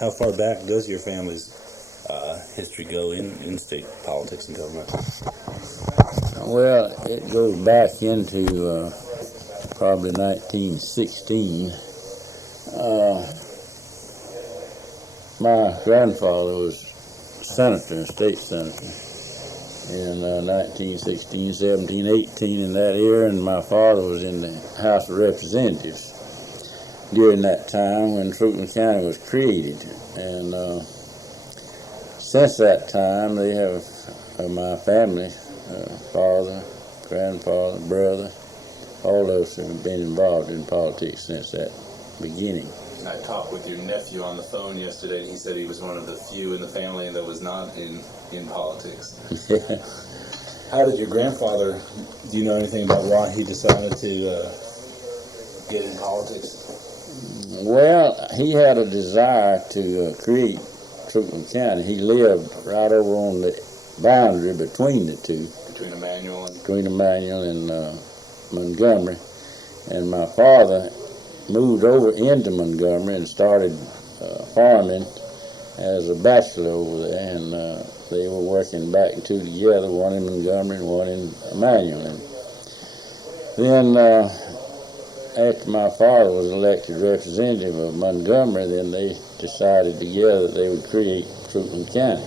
How far back does your family's history go in state politics and government? Well, it goes back into probably 1916. My grandfather was senator, state senator, in 1916, 17, 18 in that year, and my father was in the House of Representatives during that time when Treutlen County was created. And since that time, they have my family, father, grandfather, brother, all of us have been involved in politics since that beginning. I talked with your nephew on the phone yesterday, and he said he was one of the few in the family that was not in politics. How did your grandfather, do you know anything about why he decided to get in politics? Well, he had a desire to create Treutlen County. He lived right over on the boundary between the two. Between Emmanuel and Montgomery. And my father moved over into Montgomery and started farming as a bachelor over there, and they were working back and two together, one in Montgomery and one in Emmanuel. And then after my father was elected representative of Montgomery, then they decided together that they would create Treutlen County,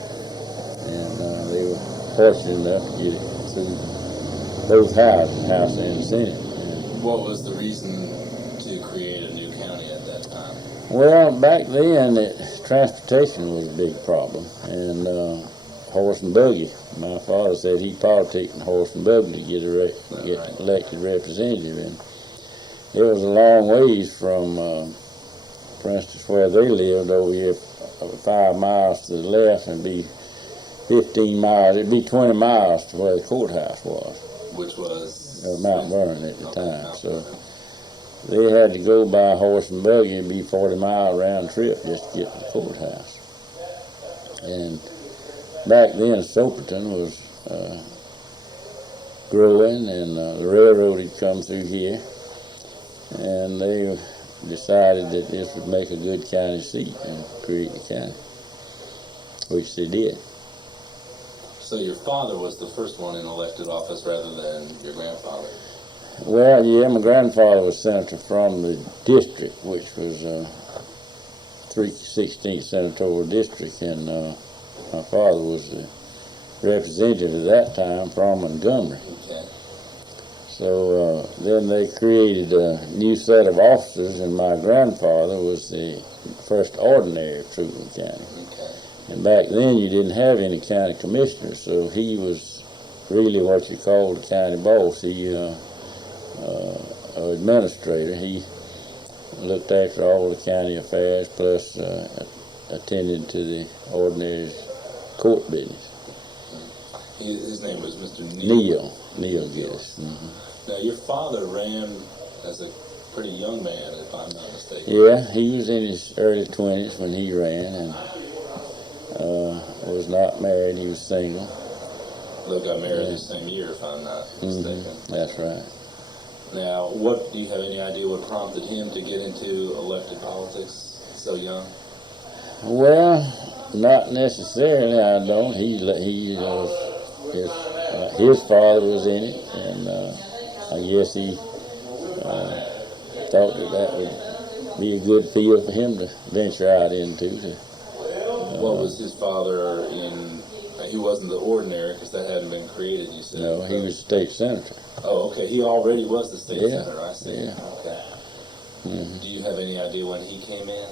and they were fortunate enough to get it through both houses, House and Senate. What was the reason to create a new county at that time? Well, back then, transportation was a big problem, and horse and buggy. My father said he politicked in horse and buggy to get elected representative, and it was a long ways from, for instance, where they lived over here, 5 miles to the left, and be 15 miles. It'd be 20 miles to where the courthouse was. Which was? Mount Vernon at the time. So they had to go by horse and buggy and be 40-mile round trip just to get to the courthouse. And back then, Soperton was growing, and the railroad had come through here, and they decided that this would make a good county seat and create the county, which they did. So your father was the first one in elected office rather than your grandfather? Well, yeah, my grandfather was senator from the district, which was 316th senatorial district, and my father was the representative at that time from Montgomery. Okay. So then they created a new set of officers, and my grandfather was the first ordinary of Treutlen County. Okay. And back then you didn't have any county commissioners, so he was really what you call the county boss. He administrator. He looked after all the county affairs, plus attended to the ordinary court business. His name was Mr. Neil Gillis. Mm-hmm. Now, your father ran as a pretty young man, if I'm not mistaken. Yeah, he was in his early 20s when he ran, and was not married. He was single. They got married the same year, if I'm not mistaken. Mm-hmm. That's right. Now, do you have any idea what prompted him to get into elected politics so young? Well, not necessarily. I don't. His father was in it, and I guess he thought that would be a good field for him to venture out into. What was his father in? He wasn't the ordinary because that hadn't been created, you said. No, he was state senator. Oh, okay. He already was the state senator, I see. Yeah. Okay. Mm-hmm. Do you have any idea when he came in?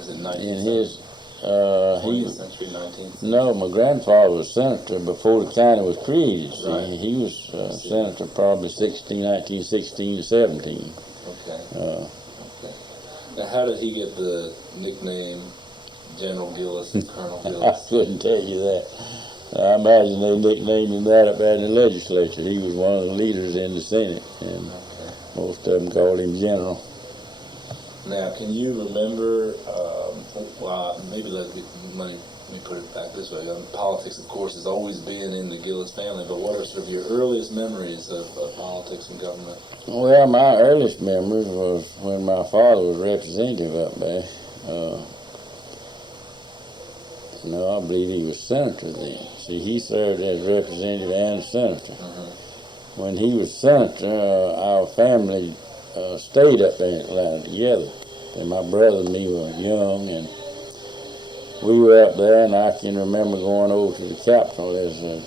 Is it 19th In his, 20th century, 19th? No, my grandfather was senator before the county was created. See? Right. He was senator probably 1916 to 17. Okay. Okay. Now, how did he get the nickname General Gillis and Colonel I Gillis? couldn't tell you that. I imagine they nicknamed him that up there in the legislature. He was one of the leaders in the Senate, and most of them called him General. Now, can you remember, maybe let me put it back this way. Politics, of course, has always been in the Gillis family, but what are sort of your earliest memories of politics and government? Well, my earliest memories was when my father was representative up there. No, I believe he was senator then. See, he served as representative and senator. When he was senator, our family stayed up there in Atlanta together. And my brother and me were young, and we were up there, and I can remember going over to the Capitol as a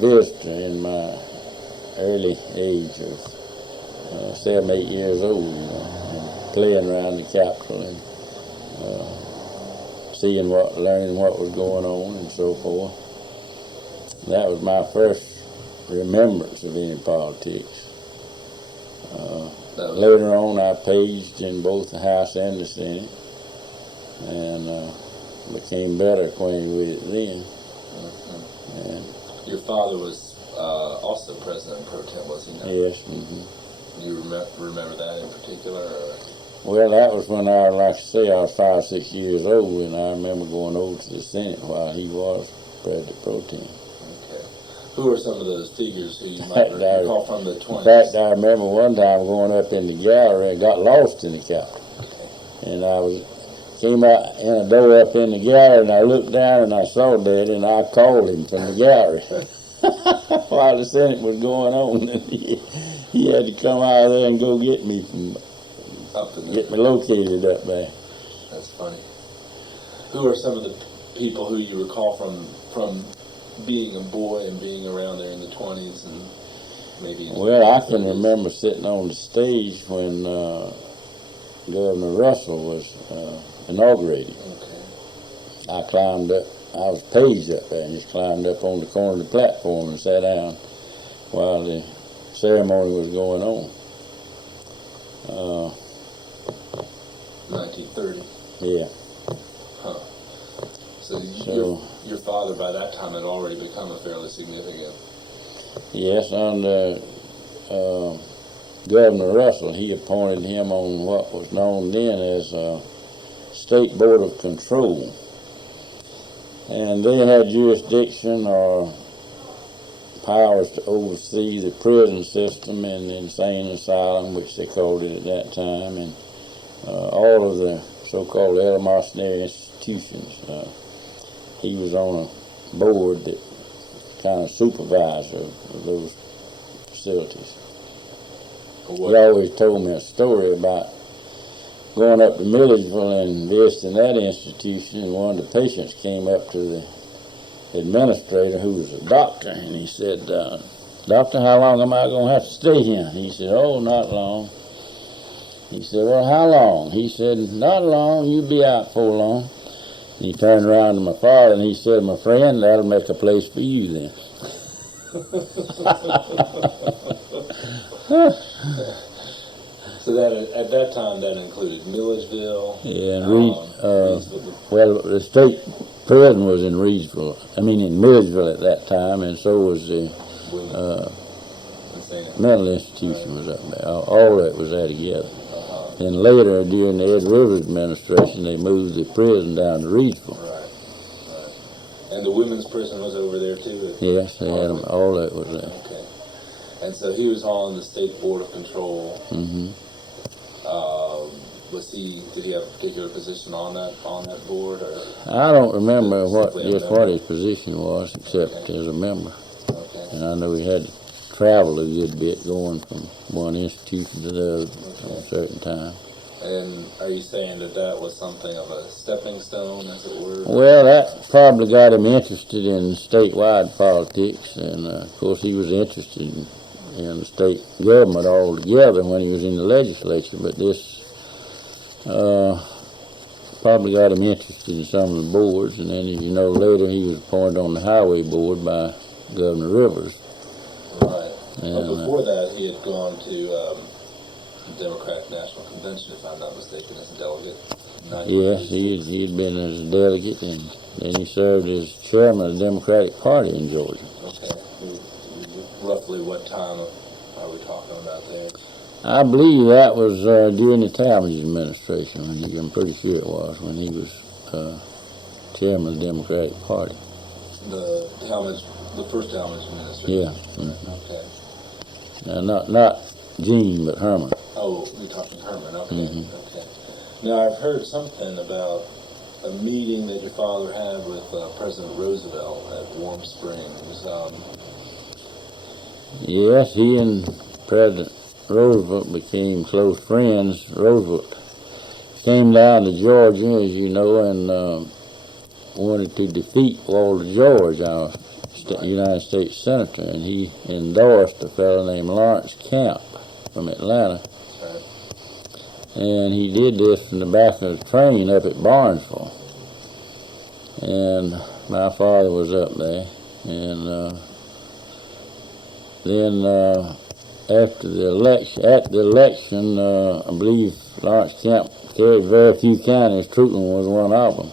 visitor in my early age of 7, 8 years old, you know, and playing around the Capitol and learning what was going on and so forth. That was my first remembrance of any politics. Later on, I paged in both the House and the Senate, and became better acquainted with it then. And your father was also president pro tem, was he not? yes. You remember that in particular? Or? Well, that was when I was 5 or 6 years old, and I remember going over to the Senate while he was president pro tem. Okay. Who are some of those figures who you might recall from the 20s? In fact, I remember one time going up in the gallery and got lost in the Capitol. Okay. And came out in a door up in the gallery, and I looked down and I saw Daddy, and I called him from the gallery while the Senate was going on. And he had to come out of there and go get me located up there. That's funny. Who are some of the people who you recall from being a boy and being around there in the 20s and maybe? Well, I can remember sitting on the stage when Governor Russell was inaugurated. Okay. I climbed up. I was paged up there and just climbed up on the corner of the platform and sat down while the ceremony was going on. 1930. Yeah. Huh. So your father by that time had already become a fairly significant. Yes, under Governor Russell, he appointed him on what was known then as State Board of Control. And they had jurisdiction or powers to oversee the prison system and the insane asylum, which they called it at that time, and all of the so-called eleemosynary institutions. He was on a board that kind of supervisor of those facilities. He always told me a story about going up to Milledgeville and visiting that institution, and one of the patients came up to the administrator, who was a doctor, and he said, "Doctor, how long am I going to have to stay here?" He said, "Oh, not long." He said, "Well, how long?" He said, "Not long, you'll be out for long." And he turned around to my father and he said, "My friend, that'll make a place for you then." So that at that time that included Milledgeville. Yeah, and well, the state prison was in Milledgeville at that time, and so was the mental institution was up there. All that was there together. And later, during the Ed Rivers administration, they moved the prison down to Reedsville. Right. And the women's prison was over there too? Yes, they had them. All that was there. Okay. And so he was on the State Board of Control. Mm-hmm. Did he have a particular position on that board? Or I don't remember what his position was, except as a member. Okay. And I know he had to travel a good bit going from one institution to the other at a certain time. And are you saying that was something of a stepping stone, as it were? Well, that probably got him interested in statewide politics, and of course he was interested in the state government altogether when he was in the legislature, but this probably got him interested in some of the boards, and then, as you know, later he was appointed on the highway board by Governor Rivers. Right. But before that, he had gone to the Democratic National Convention, if I'm not mistaken, as a delegate. Yes, he had been as a delegate, and then he served as chairman of the Democratic Party in Georgia. Okay. Roughly what time are we talking about there? I believe that was during the Talmadge administration. I'm pretty sure it was when he was chairman of the Democratic Party. The first Talmadge administration. Yeah. Mm-hmm. Okay. Not Gene, but Herman. Oh, you're talking Herman. Okay. Mm-hmm. Okay. Now I've heard something about a meeting that your father had with President Roosevelt at Warm Springs. Yes, he and President Roosevelt became close friends. Roosevelt came down to Georgia, as you know, and wanted to defeat Walter George, our United States Senator, and he endorsed a fellow named Lawrence Camp from Atlanta. Right. And he did this from the back of the train up at Barnesville. And my father was up there, and then after the election, I believe Lawrence Camp carried very few counties. Treutlen was one of them.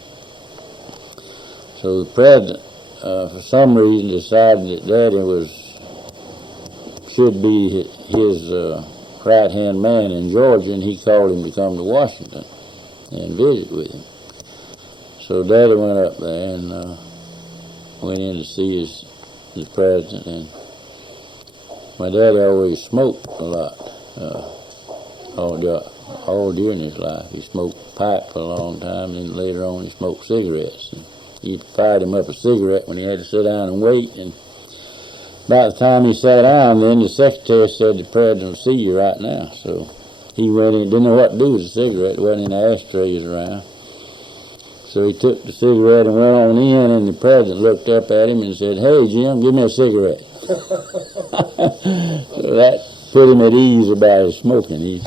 So the president, for some reason, decided that Daddy should be his right-hand man in Georgia, and he called him to come to Washington and visit with him. So Daddy went up there and went in to see the president. And my daddy always smoked a lot, all during his life. He smoked pipe for a long time, and later on he smoked cigarettes. And you fired him up a cigarette when he had to sit down and wait, and about the time he sat down, then the secretary said, "The president will see you right now." So he went in, didn't know what to do with the cigarette. There wasn't any ashtrays around. So he took the cigarette and went on in, and the president looked up at him and said, "Hey, Jim, give me a cigarette." So that put him at ease about his smoking. He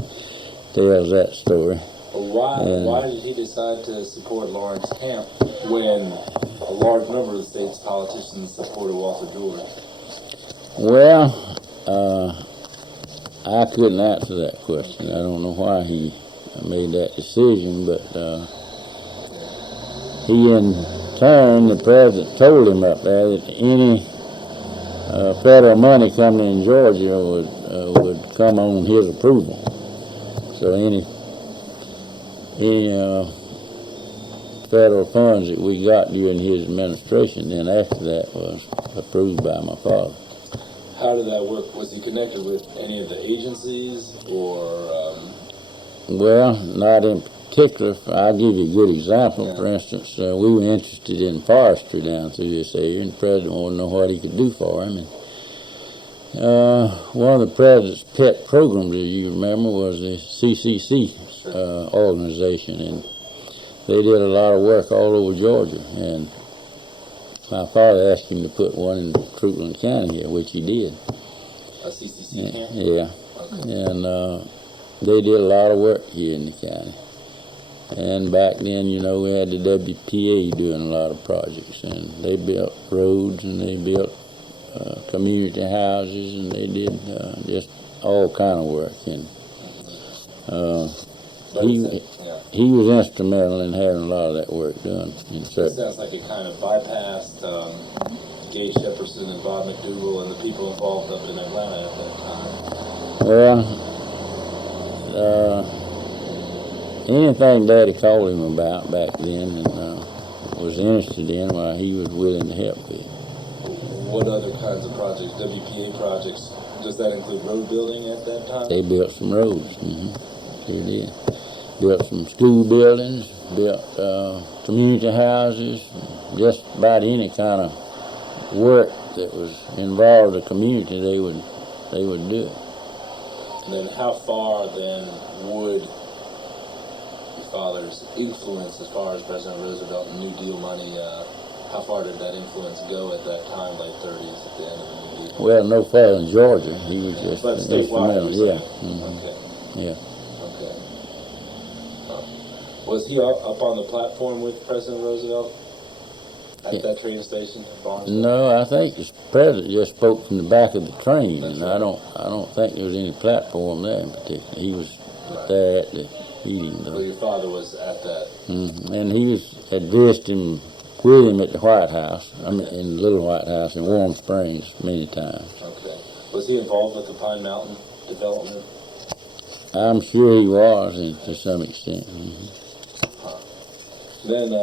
tells that story. Why did he decide to support Lawrence Camp when a large number of the state's politicians supported Walter George? Well, I couldn't answer that question. I don't know why he made that decision, but he in turn, the president told him up there that any federal money coming in Georgia would come on his approval. So any federal funds that we got during his administration, then after that was approved by my father. How did that work? Was he connected with any of the agencies, or? Well, not in particular. I'll give you a good example. Yeah. For instance, we were interested in forestry down through this area, and the president wanted to know what he could do for him. And one of the president's pet programs, as you remember, was the CCC organization, and they did a lot of work all over Georgia. And my father asked him to put one in Treutlen County here, which he did. A CCC camp? Yeah. Okay. And they did a lot of work here in the county. And back then, you know, we had the WPA doing a lot of projects, and they built roads, and they built community houses, and they did just all kind of work. And he was instrumental in having a lot of that work done. It sounds like it kind of bypassed Gay Shepperson and Bob McDougal and the people involved up in Atlanta at that time. Well, anything Daddy called him about back then and was interested in, well, he was willing to help with. What other kinds of projects, WPA projects, does that include road building at that time? They built some roads. Sure did. Built some school buildings, built community houses, just about any kind of work that was involved in the community, they would do it. And then how far then would your father's influence as far as President Roosevelt and New Deal money, how far did that influence go at that time, late 30s, at the end of the New Deal? Well, no further in Georgia. He was just instrumental. Yeah. Okay. Yeah. Okay. Was he up on the platform with President Roosevelt at that train station at Barnesville? No, I think the president just spoke from the back of the train. That's and right. I don't think there was any platform there in particular. He was there at the meeting, though. Well, your father was at that. And he had visited him with him at the White House. I mean, in the Little White House in Warm Springs many times. Okay. Was he involved with the Pine Mountain development? I'm sure he was, to some extent. Then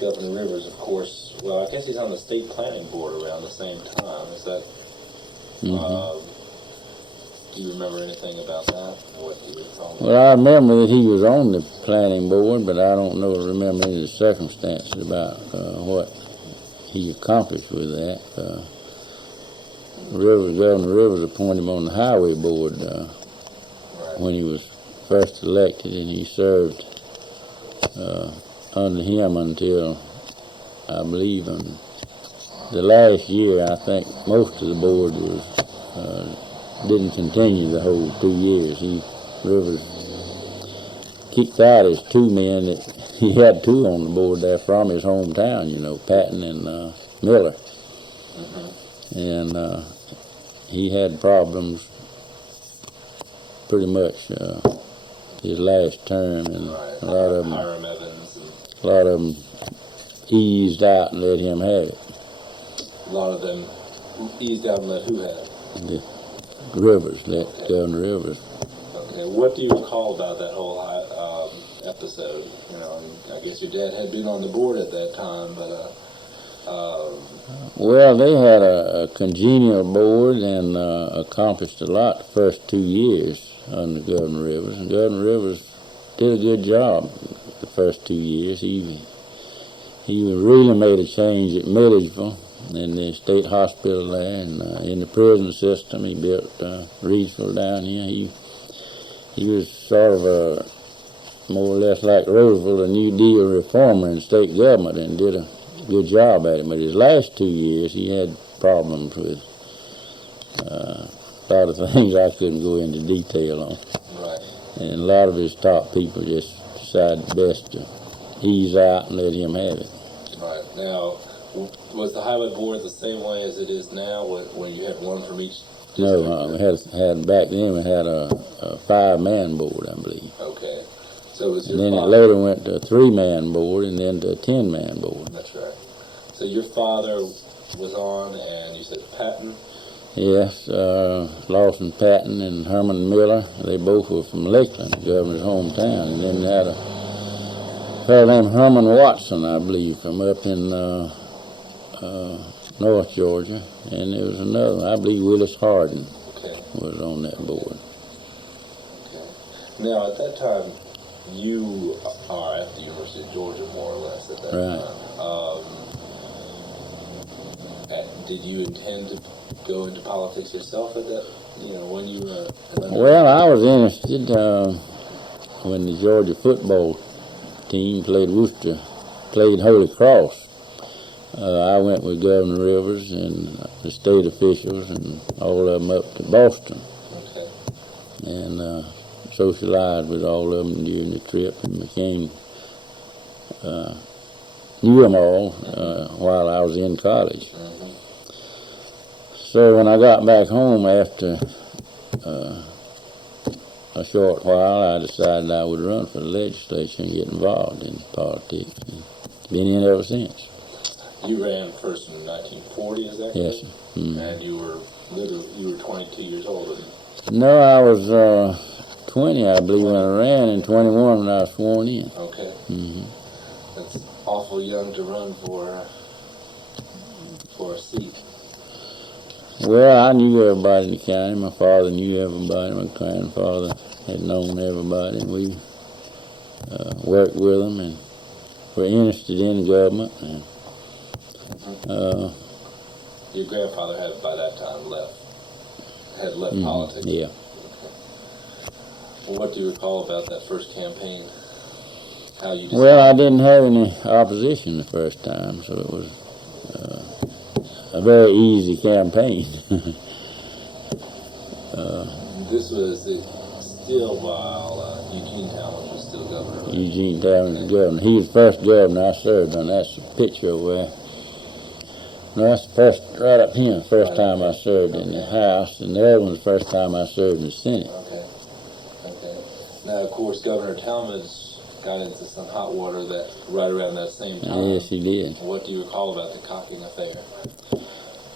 Governor Rivers, of course, well, I guess he's on the state planning board around the same time. Is that, Do you remember anything about that? What you were talking Well, I remember that he was on the planning board, but I don't remember any of the circumstances about what he accomplished with that. Governor Rivers appointed him on the highway board when he was first elected, and he served under him until, I believe, in the last year. I think most of the board was didn't continue the whole 2 years. Rivers kicked out his two men that he had two on the board there from his hometown, Patton and Miller. And he had problems pretty much his last term, and a lot of them eased out and let him have it. A lot of them eased out and let who have it? The Rivers, Governor Rivers. Okay, what do you recall about that whole episode? I guess your dad had been on the board at that time, but well, they had a congenial board and accomplished a lot the first 2 years under Governor Rivers. And Governor Rivers did a good job the first 2 years. He really made a change at Milledgeville, in the state hospital there, and in the prison system. He built Reedsville down here. He was sort of more or less like Roosevelt, a New Deal reformer in state government, and did a good job at it. But his last 2 years, he had problems with a lot of things I couldn't go into detail on. Right. And a lot of his top people just decided best to ease out and let him have it. Right. Now, was the highway board the same way as it is now, when you had one from each district? No, we had back then we had a 5-man board, I believe. Okay. So it was and then it later went to a 3-man board, and then to a 10-man board. That's right. So your father was on, and you said Patton? Yes, Lawson Patton and Herman Miller. They both were from Lakeland, the governor's hometown. And then they had a fellow named Herman Watson, I believe, from up in North Georgia. And there was another, I believe Willis Hardin was on that board. Okay. Now, at that time, you are at the University of Georgia, more or less, at that time. Did you intend to go into politics yourself at that, when you were... Well, I was interested when the Georgia football team played Holy Cross. I went with Governor Rivers and the state officials and all of them up to Boston. Okay. And socialized with all of them during the trip, and knew them all while I was in college. Mm-hmm. So when I got back home after a short while, I decided I would run for the legislature and get involved in politics. And been in ever since. You ran first in 1940, is that correct? Yes, sir. Mm-hmm. And you were 22 years old. No, I was 20, I believe, when I ran, and 21 when I was sworn in. Okay. Mm-hmm. That's awful young to run for a seat. Well, I knew everybody in the county. My father knew everybody. My grandfather had known everybody, and we worked with them and were interested in government. And, your grandfather had, by that time, left politics. Yeah. Okay. Well, what do you recall about that first campaign? How you decided? Well, I didn't have any opposition the first time, so it was a very easy campaign. This was still while Eugene Talmadge was still governor. Right? Eugene Talmadge was governor. He was the first governor I served on. That's the picture over there. No, that's the first, right up here, the first time I served in the House, and the other one was the first time I served in the Senate. Okay. Now, of course, Governor Talmadge got into some hot water right around that same time. Yes, he did. What do you recall about the Cocking affair?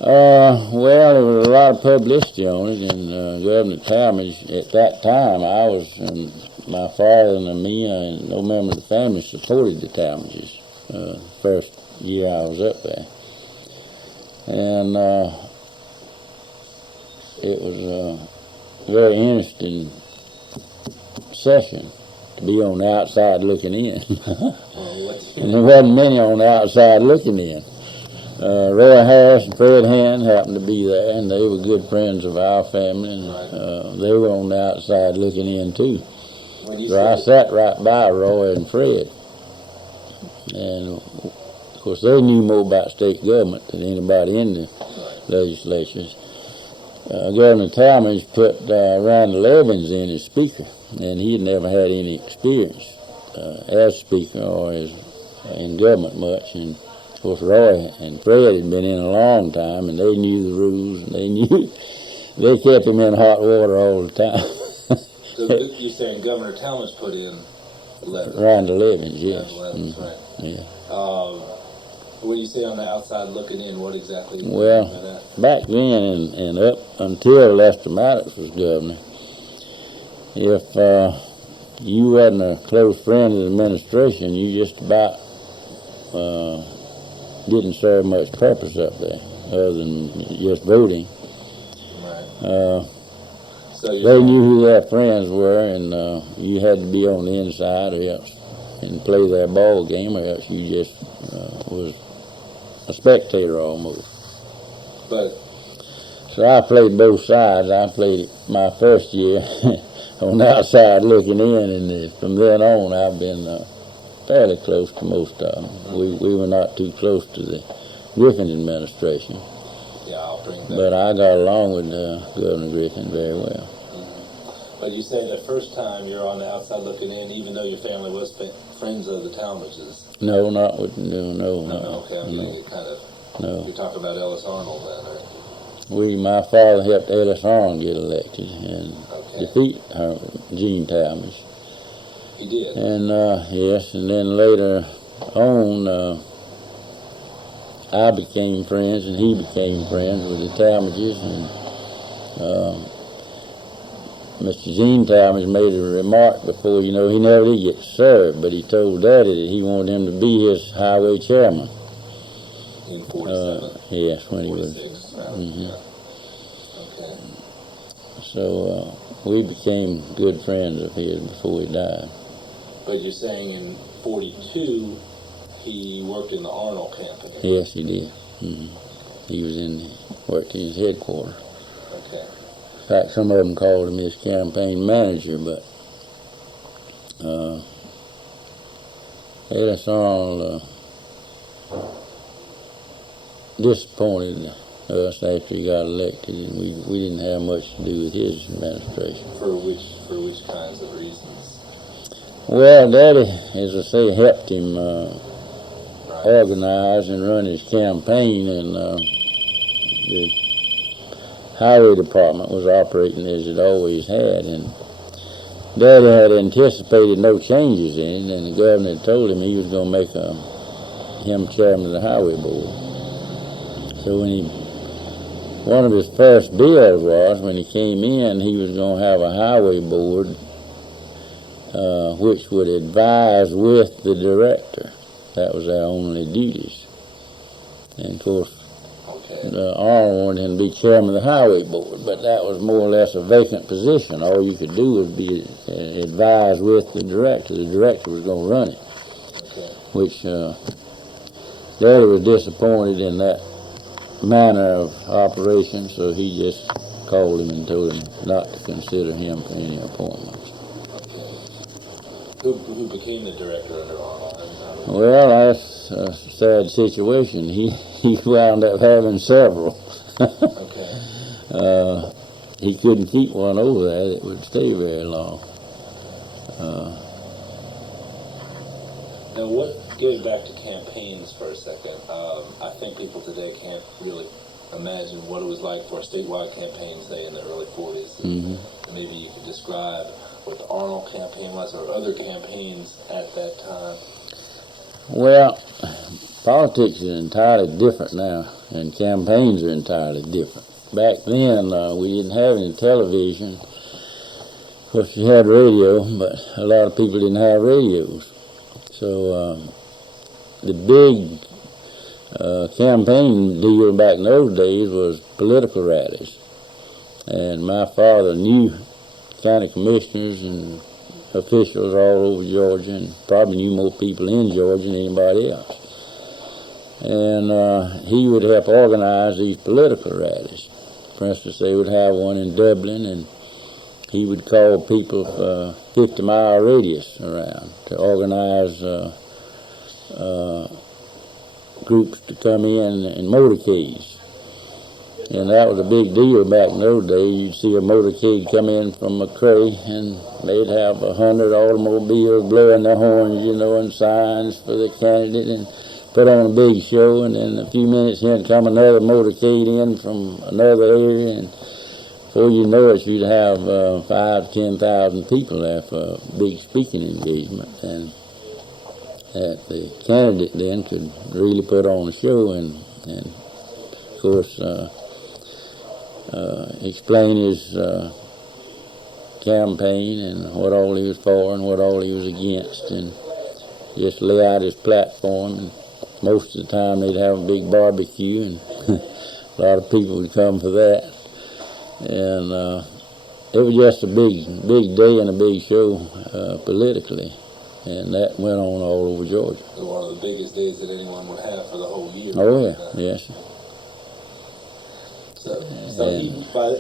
Well, there was a lot of publicity on it, and Governor Talmadge, at that time, my father and me and no member of the family supported the Talmadges first year I was up there. And it was very interesting session to be on the outside looking in. And there wasn't many on the outside looking in. Roy Harris and Fred Hand happened to be there, and they were good friends of our family, and they were on the outside looking in too. So I sat right by Roy and Fred, and of course they knew more about state government than anybody in the legislatures. Governor Talmadge put Randall Evans in as speaker, and he had never had any experience as speaker or as in government much. And of course Roy and Fred had been in a long time, and they knew the rules, and they kept him in hot water all the time. So you're saying Governor Talmadge put in Evans? Randall Evans, yes. Evans, right. Yeah. When you say on the outside looking in, what exactly? Well, back then and up until Lester Maddox was governor, if you wasn't a close friend of the administration, you just about didn't serve much purpose up there, other than just voting. Right. So they knew who their friends were, and you had to be on the inside or else, and play their ball game, or else you just was a spectator almost. But so I played both sides. I played my first year on the outside looking in, and from then on I've been fairly close to most of them. We were not too close to the Griffin administration. Yeah, I'll bring that. But I got along with Governor Griffin very well. Mm-hmm. But you say the first time you're on the outside looking in, even though your family was friends of the Talmadges. No, not with Okay, I'm getting it kind of. No. You're talking about Ellis Arnold then, or? My father helped Ellis Arnold get elected and defeat Gene Talmadge. He did. And yes, and then later on, I became friends, and he became friends with the Talmadges, and Mr. Gene Talmadge made a remark before, he never did get served, but he told Daddy that he wanted him to be his highway chairman. In 47? Yes, when 46, he was. Mm-hmm. Okay. So we became good friends of his before he died. But you're saying in 42, he worked in the Arnold campaign? Yes, he did. Mm-hmm. He worked in his headquarters. Okay. In fact, some of them called him his campaign manager, but Ellis Arnold disappointed us after he got elected, and we didn't have much to do with his administration. For which kinds of reasons? Well, Daddy, as I say, helped him organize and run his campaign, and the highway department was operating as it always had, and Daddy had anticipated no changes in it, and the governor had told him he was going to make him chairman of the highway board. So one of his first bills was, when he came in, he was going to have a highway board which would advise with the director. That was their only duties. And of course, Arnold wanted him to be chairman of the highway board, but that was more or less a vacant position. All you could do was be advised with the director. The director was going to run it, which Daddy was disappointed in that manner of operation, so he just called him and told him not to consider him for any appointments. Who became the director under Arnold? Well, that's a sad situation. He wound up having several. He couldn't keep one over there that would stay very long. Now, getting back to campaigns for a second, I think people today can't really imagine what it was like for a statewide campaign, say, in the early 40s. Mm-hmm. And maybe you could describe what the Arnold campaign was, or other campaigns at that time. Well, politics is entirely different now, and campaigns are entirely different. Back then, we didn't have any television. Of course, you had radio, but a lot of people didn't have radios. So the big campaign deal back in those days was political rallies. And my father knew county commissioners and officials all over Georgia, and probably knew more people in Georgia than anybody else. And he would help organize these political rallies. For instance, they would have one in Dublin, and he would call people 50-mile radius around to organize groups to come in motorcades. And that was a big deal back in those days. You'd see a motorcade come in from McCrae, and they'd have 100 automobiles blowing their horns, you know, and signs for the candidate, and put on a big show. And then a few minutes in come another motorcade in from another area, and before you know it, you'd have 5,000 to 10,000 people there for a big speaking engagement. And that the candidate then could really put on a show, and of course explain his campaign and what all he was for and what all he was against, and just lay out his platform. And most of the time they'd have a big barbecue, and a lot of people would come for that. And it was just a big day and a big show politically, and that went on all over Georgia. So one of the biggest days that anyone would have for the whole year. Oh yeah, yes. So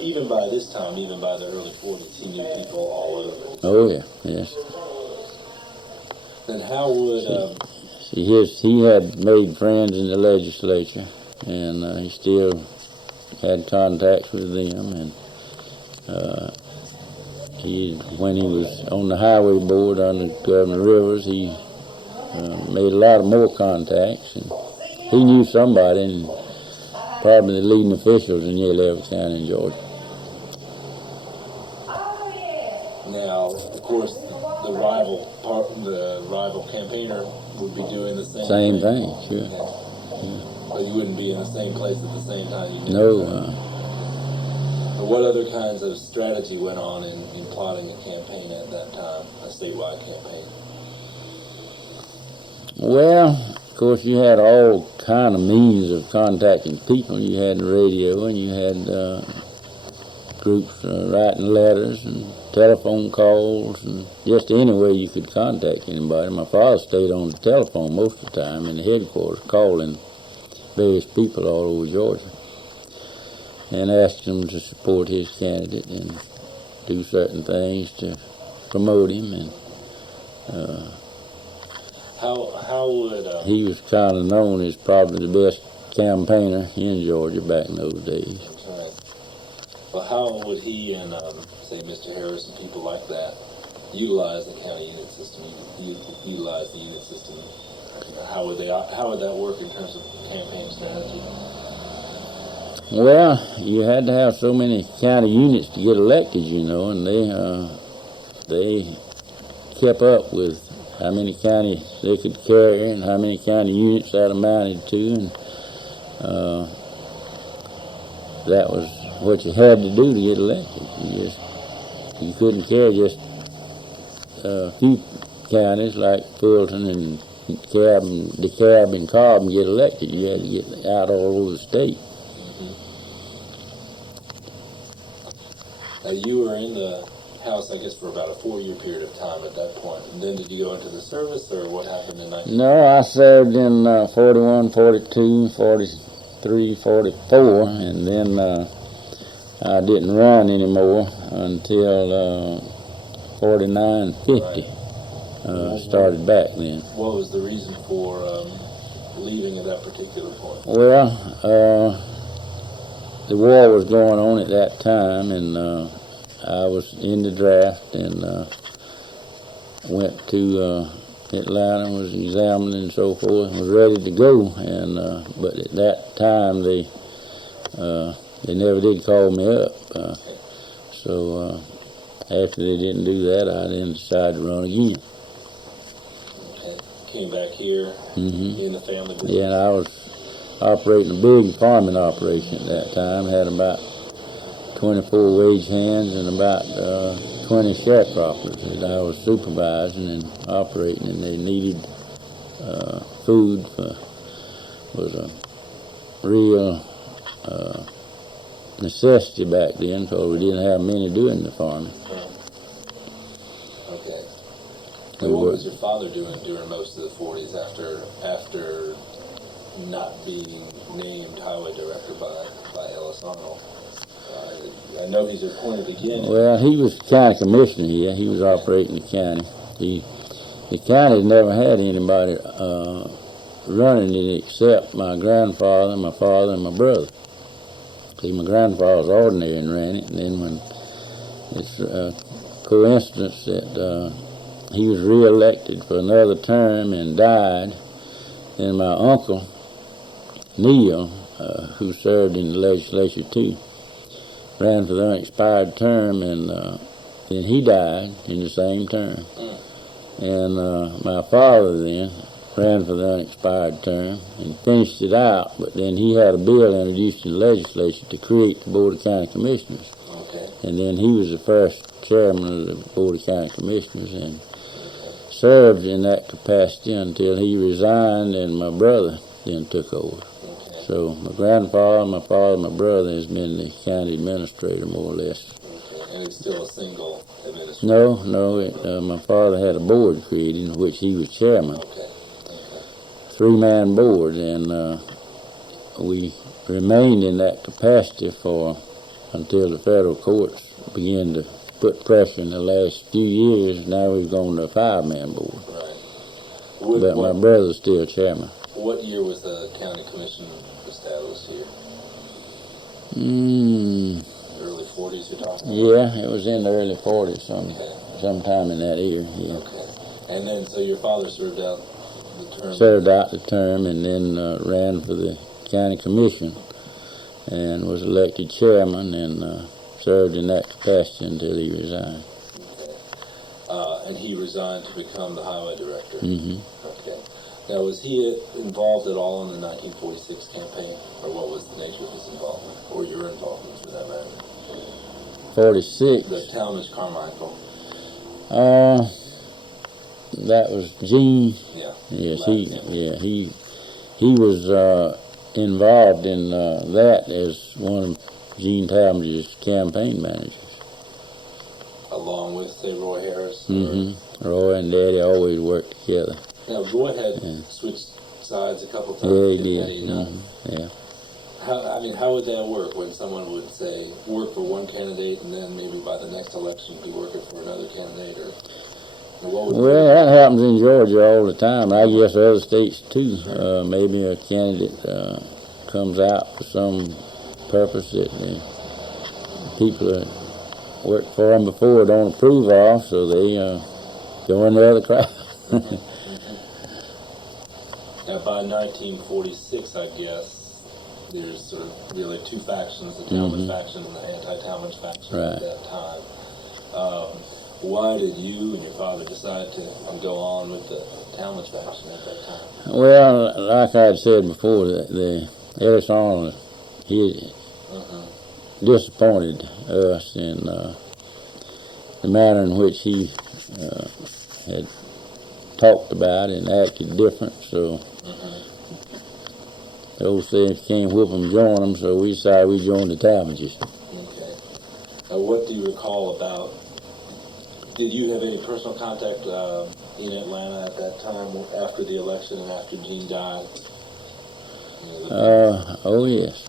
even by this time, even by the early 40s, he knew people all over. Oh yeah, yes. And how would he had made friends in the legislature, and he still had contacts with them. And when he was on the highway board under Governor Rivers, he made a lot of more contacts, and he knew somebody, and probably the leading officials in Yale County in Georgia. Now, of course, the rival campaigner would be doing the same thing. Sure. Yeah. But you wouldn't be in the same place at the same time. No. But what other kinds of strategy went on in plotting a campaign at that time, a statewide campaign? Well, of course, you had all kind of means of contacting people. You had the radio, and you had groups writing letters and telephone calls, and just any way you could contact anybody. My father stayed on the telephone most of the time in the headquarters, calling various people all over Georgia and asking them to support his candidate and do certain things to promote him. And how would he was kind of known as probably the best campaigner in Georgia back in those days. That's right. Well, how would he and say Mr. Harris and people like that utilize the county unit system? Utilize the unit system. How would that work in terms of campaign strategy? Well, you had to have so many county units to get elected, you know, and they kept up with how many counties they could carry and how many county units that amounted to, and that was what you had to do to get elected. You couldn't carry just a few counties like Fulton and DeKalb and Cobb and get elected. You had to get out all over the state. You were in the House, I guess, for about a 4-year period of time at that point. And then did you go into the service, or what happened in 19? No, I served in 41, 42, 43, 44, and then I didn't run anymore until 49, 50. Started back then. What was the reason for leaving at that particular point? Well, the war was going on at that time, and I was in the draft and went to Atlanta, was examined and so forth, and was ready to go. And but at that time they never did call me up. So after they didn't do that, I then decided to run again. Okay. Came back here in the family business. Yeah, and I was operating a big farming operation at that time. Had about 24 wage hands and about 20 sharecroppers that I was supervising and operating, and they needed food. Was a real necessity back then, because we didn't have many doing the farming. Okay. So what was your father doing during most of the 40s after not being named highway director by Ellis Arnold? I know he's appointed again. Well, he was county commissioner here. He was operating the county. The county never had anybody running it except my grandfather, my father, and my brother. See, my grandfather was ordinary and ran it, and then when it's a coincidence that he was reelected for another term and died, then my uncle, Neil, who served in the legislature too, ran for the unexpired term, and then he died in the same term. And my father then ran for the unexpired term and finished it out, but then he had a bill introduced in the legislature to create the Board of County Commissioners. Okay. And then he was the first chairman of the Board of County Commissioners and served in that capacity until he resigned and my brother then took over. Okay. So my grandfather, my father, my brother has been the county administrator more or less. Okay. And it's still a single administrator? No, my father had a board created in which he was chairman. Okay. 3-man board, and we remained in that capacity until the federal courts began to put pressure in the last few years. Now we've gone to a 5-man board. Right. But my brother's still chairman. What year was the county commission established here? Early 40s you're talking about? Yeah, it was in the early 40s, sometime in that year. Yeah. Okay. And then, so your father served out the term? Served out the term and then ran for the county commission and was elected chairman and served in that capacity until he resigned. Okay. And he resigned to become the highway director? Mm-hmm. Okay. Now, was he involved at all in the 1946 campaign, or what was the nature of his involvement, or your involvement for that matter? 46? The Talmadge Carmichael. That was Gene. Yeah. Yes, he was involved in that as one of Gene Talmadge's campaign managers. Along with, say, Roy Harris? Mm-hmm. Roy and Daddy always worked together. Now, Roy had switched sides a couple times. Yeah, he did. Yeah. How would that work when someone would say work for one candidate and then maybe by the next election be working for another candidate? Well, that happens in Georgia all the time. I guess other states too. Maybe a candidate comes out for some purpose that the people that worked for them before don't approve of, so they go in the other crowd. Now, by 1946, I guess, there's sort of really two factions, the Talmadge faction and the anti-Talmadge faction at that time. Why did you and your father decide to go on with the Talmadge faction at that time? Well, like I had said before, the Ellis Arnold, he disappointed us in the manner in which he had talked about and acted different, so those things can't whip them, join them, so we decided we joined the Talmadges. Okay. What do you recall about, did you have any personal contact in Atlanta at that time, after the election and after Gene died? Oh, yes.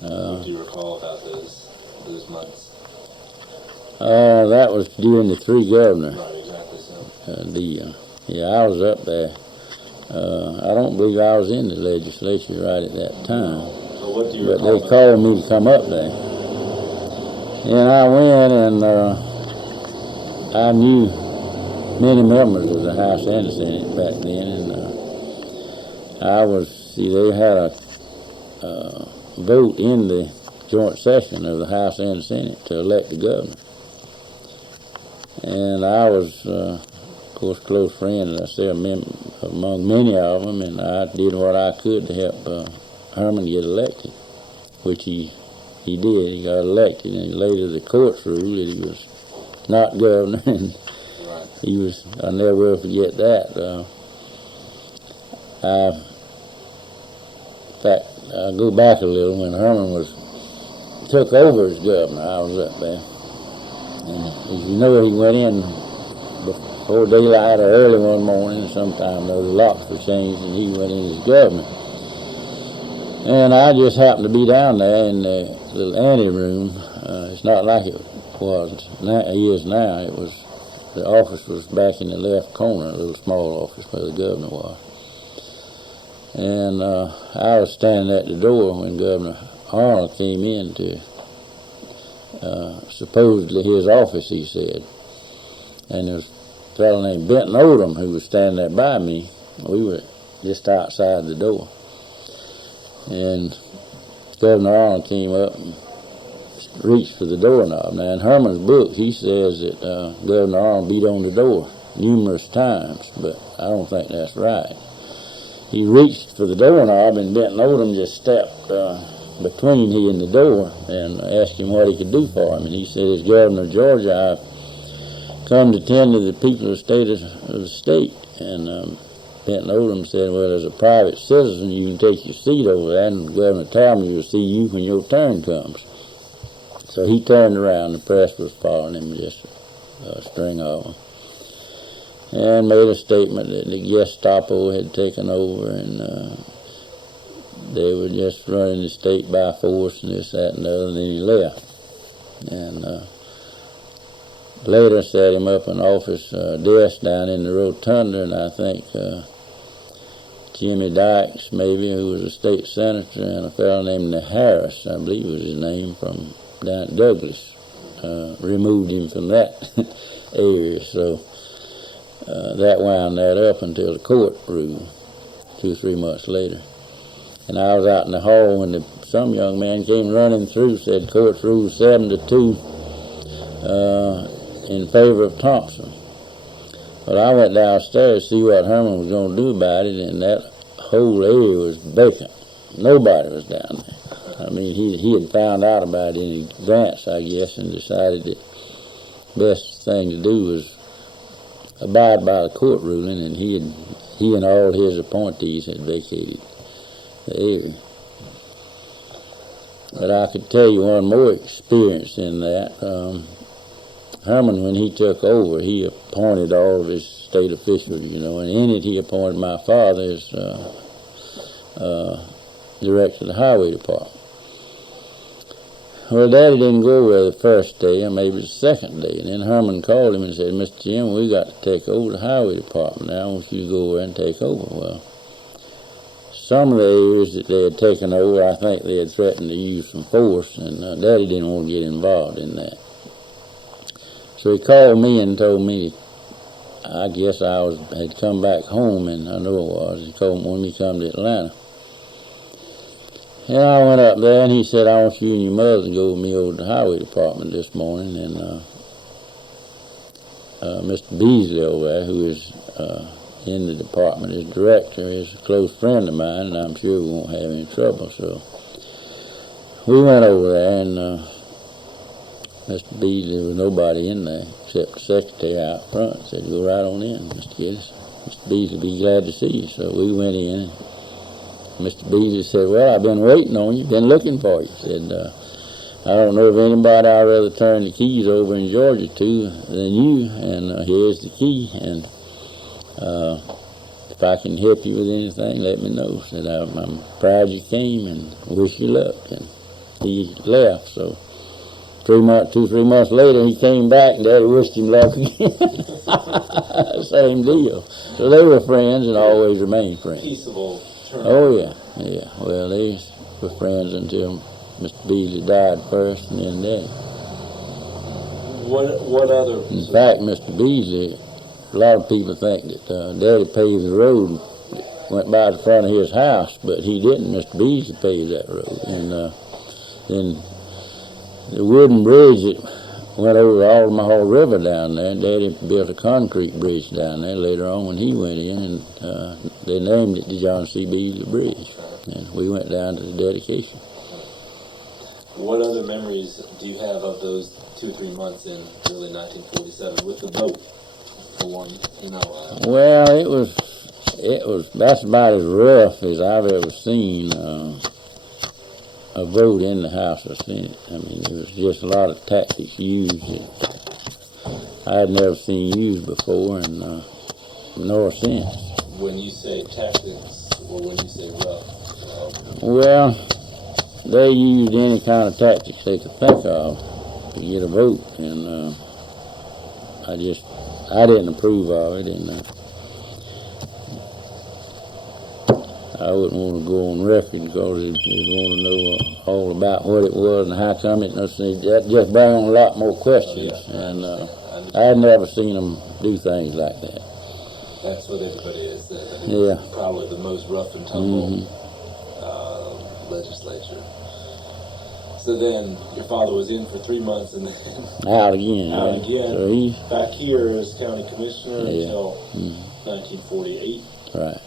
What do you recall about those months? That was during the three governor Right, exactly so. deal. Yeah, I was up there. I don't believe I was in the legislature right at that time. So what do you but recall they called me to come up there. And I went, and I knew many members of the House and the Senate back then, and they had a vote in the joint session of the House and the Senate to elect the governor. And I was, of course, close friend, as I say, among many of them, and I did what I could to help Herman get elected, which he did. He got elected, and later the courts ruled that he was not governor, and he was, I'll never will forget that. In fact, I'll go back a little. When Herman was took over as governor, I was up there. And as you know, he went in before daylight or early one morning, sometime though, the locks were changed, and he went in as governor. And I just happened to be down there in the little anteroom. It's not like it was is now. It was, the office was back in the left corner, a little small office where the governor was. And I was standing at the door when Governor Arnold came in to supposedly his office, he said. And there was a fellow named Benton Odom who was standing there by me. We were just outside the door. And Governor Arnold came up and reached for the doorknob. Now, in Herman's book, he says that Governor Arnold beat on the door numerous times, but I don't think that's right. He reached for the doorknob, and Benton Odom just stepped between he and the door and asked him what he could do for him. And he said, as governor of Georgia, I've come to tend to the people of the state. And Benton Odom said, well, as a private citizen, you can take your seat over there, and Governor Talmadge will see you when your turn comes. So he turned around, the press was following him, just a string of them, and made a statement that the Gestapo had taken over and they were just running the state by force and this, that, and the other, and then he left. And later set him up an office desk down in the rotunda, and I think Jimmy Dykes, maybe, who was a state senator, and a fellow named Harris, I believe was his name, from down at Douglas, removed him from that area. So that wound that up until the court ruled 2 or 3 months later. And I was out in the hall when some young man came running through, said court's ruled 7-2 in favor of Thompson. But I went downstairs to see what Herman was going to do about it, and that whole area was vacant. Nobody was down there. I mean, he had found out about it in advance, I guess, and decided that the best thing to do was abide by the court ruling, and he and all his appointees had vacated the area. But I could tell you one more experience in that. Herman, when he took over, he appointed all of his state officials, you know, and in it he appointed my father as director of the highway department. Well, Daddy didn't go over there the first day, or maybe the second day, and then Herman called him and said, Mr. Jim, we got to take over the highway department now. I want you to go over and take over. Well, some of the areas that they had taken over, I think they had threatened to use some force, and Daddy didn't want to get involved in that. So he called me and told me, I guess had come back home, and I know it was. He wanted me to come to Atlanta. And I went up there, and he said, I want you and your mother to go with me over to the highway department this morning. And Mr. Beasley over there, who is in the department as director, is a close friend of mine, and I'm sure we won't have any trouble. So we went over there, and Mr. Beasley, there was nobody in there except the secretary out front. Said, go right on in, Mr. Gillis. Mr. Beasley will be glad to see you. So we went in, and Mr. Beasley said, well, I've been waiting on you, been looking for you. Said, I don't know of anybody I'd rather turn the keys over in Georgia to than you, and here's the key, and if I can help you with anything, let me know. Said, I'm proud you came and wish you luck. And he left, so 2 or 3 months later, he came back, and Daddy wished him luck again. Same deal. So they were friends and always remained friends. Peaceable. Oh, yeah. Well, they were friends until Mr. Beasley died first, and then Daddy. What other? In fact, Mr. Beasley, a lot of people think that Daddy paved the road that went by the front of his house, but he didn't. Mr. Beasley paved that road. And then the wooden bridge that went over the Altamaha River down there, Daddy built a concrete bridge down there later on when he went in, and they named it the John C. Beasley Bridge. And we went down to the dedication. What other memories do you have of those 2 or 3 months in early 1947 with the boat, for one, you know? Well, it was, that's about as rough as I've ever seen a vote in the House or Senate. I mean, there was just a lot of tactics used that I had never seen used before, and nor since. When you say tactics, or when you say rough? Well, they used any kind of tactics they could think of to get a vote, and I didn't approve of it, and I wouldn't want to go on record because you'd want to know all about what it was and how come it. That just brought on a lot more questions, and I had never seen them do things like that. That's what everybody is. Yeah. Probably the most rough and tumble legislature. So then your father was in for 3 months and then out again. Out again. So he back here as county commissioner until 1948. Right.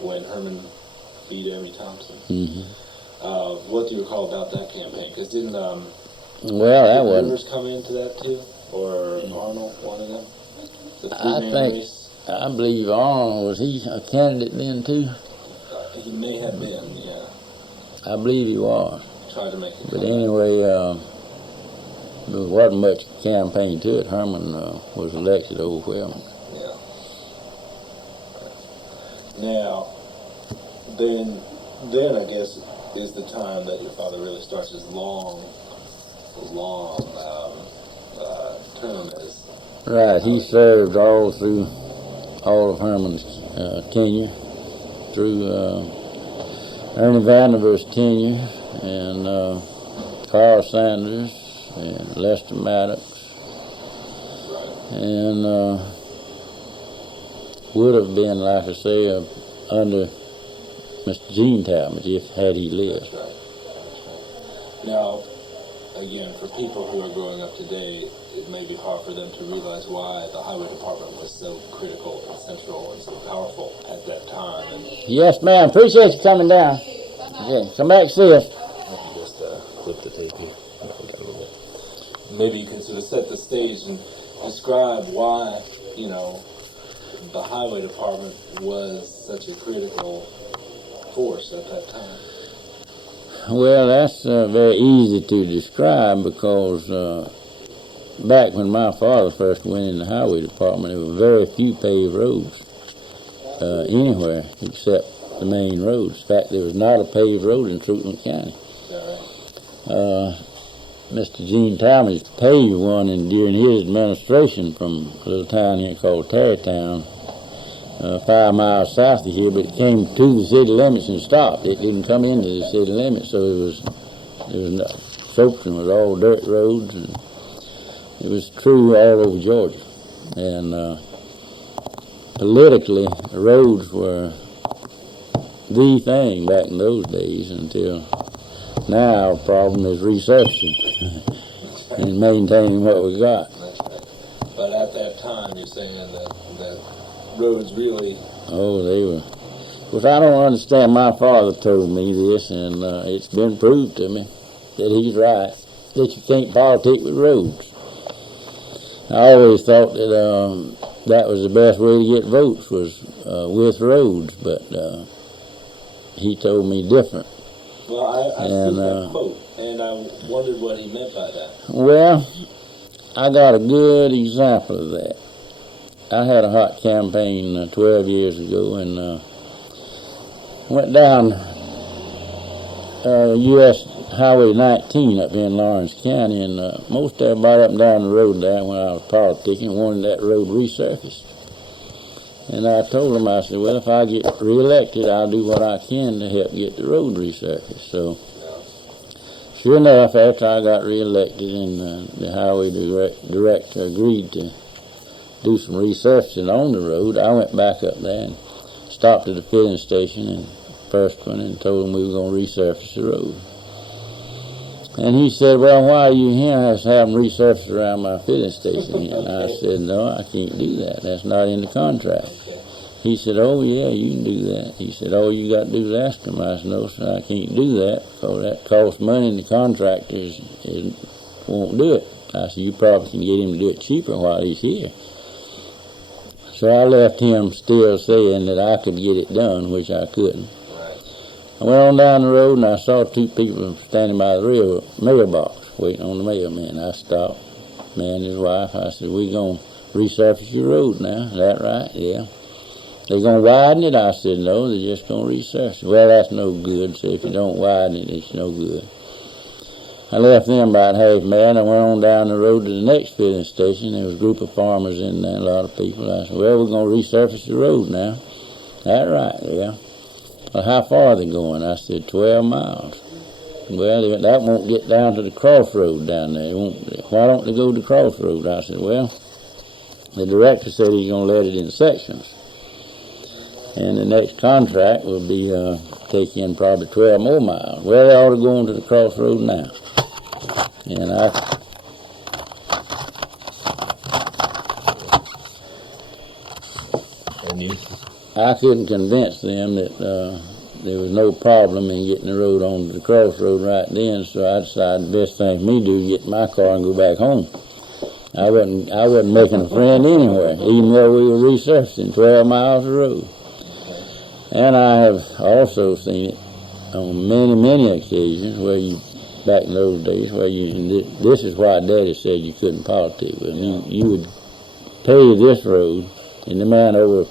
When Herman beat Amy Thompson. Mm-hmm. What do you recall about that campaign? Because didn't Rivers come into that too, or Arnold, one of them? I believe Arnold, was he a candidate then too? He may have been, yeah. I believe he was. Tried to make it. But anyway, there wasn't much campaign to it. Herman was elected overwhelmingly. Yeah. Now, then I guess is the time that your father really starts his long term as. Right, he served all through all of Herman's tenure, through Ernie Vandiver's tenure, and Carl Sanders, and Lester Maddox, and would have been, like I say, under Mr. Gene Talmadge had he lived. That's right. Now, again, for people who are growing up today, it may be hard for them to realize why the highway department was so critical and central and so powerful at that time. And yes, ma'am. Appreciate you coming down. Okay, come back and see us. let me just flip the tape here. I got a little bit. Maybe you could sort of set the stage and describe why, the highway department was such a critical force at that time. Well, that's very easy to describe because back when my father first went in the highway department, there were very few paved roads anywhere except the main roads. In fact, there was not a paved road in Treutlen County. Mr. Gene Talmadge paved one during his administration from a little town here called Tarrytown, 5 miles south of here, but it came to the city limits and stopped. It didn't come into the city limits, so it was Soapton was all dirt roads, and it was true all over Georgia. And politically, roads were the thing back in those days until now. Our problem is resurfacing and maintaining what we got. That's right. But at that time, you're saying that roads really... Oh, they were. Of course, I don't understand. My father told me this, and it's been proved to me that he's right, that you can't politic with roads. I always thought that that was the best way to get votes was with roads, but he told me different. Well, I see that quote, and I wondered what he meant by that. Well, I got a good example of that. I had a hot campaign 12 years ago, and went down U.S. Highway 19 up here in Lawrence County, and most everybody up and down the road there when I was politicking wanted that road resurfaced. And I told them, I said, well, if I get reelected, I'll do what I can to help get the road resurfaced. So, sure enough, after I got reelected and the highway director agreed to do some resurfacing on the road, I went back up there and stopped at the filling station and first one and told him we were going to resurface the road. And he said, well, why are you here? I was having resurfaced around my filling station here. And I said, no, I can't do that. That's not in the contract. He said, oh, yeah, you can do that. He said, all you got to do is ask him. I said, no, sir, I can't do that because that costs money and the contractors won't do it. I said, you probably can get him to do it cheaper while he's here. So I left him still saying that I could get it done, which I couldn't. I went on down the road and I saw two people standing by the mailbox waiting on the mailman. I stopped, man and his wife. I said, "We gonna resurface your road now, is that right?" "Yeah." "They gonna widen it?" I said, "No, they're just gonna resurface it." "Well, that's no good. So if you don't widen it, it's no good." I left them about half mad. I went on down the road to the next filling station. There was a group of farmers in there, a lot of people. I said, "Well, we're gonna resurface the road now." "That right?" "Yeah." "Well, how far are they going?" I said, 12 miles. "Well, that won't get down to the crossroad down there. Why don't they go to the crossroad?" I said, "Well, the director said he's going to let it in sections. And the next contract will be take in probably 12 more miles. Well, they ought to go on to the crossroad now." And I couldn't convince them that there was no problem in getting the road onto the crossroad right then, so I decided the best thing for me to do is get in my car and go back home. I wasn't making a friend anywhere, even though we were resurfacing 12 miles of road. And I have also seen it on many, many occasions where back in those days, this is why Daddy said you couldn't politic with him. You would pave this road, and the man over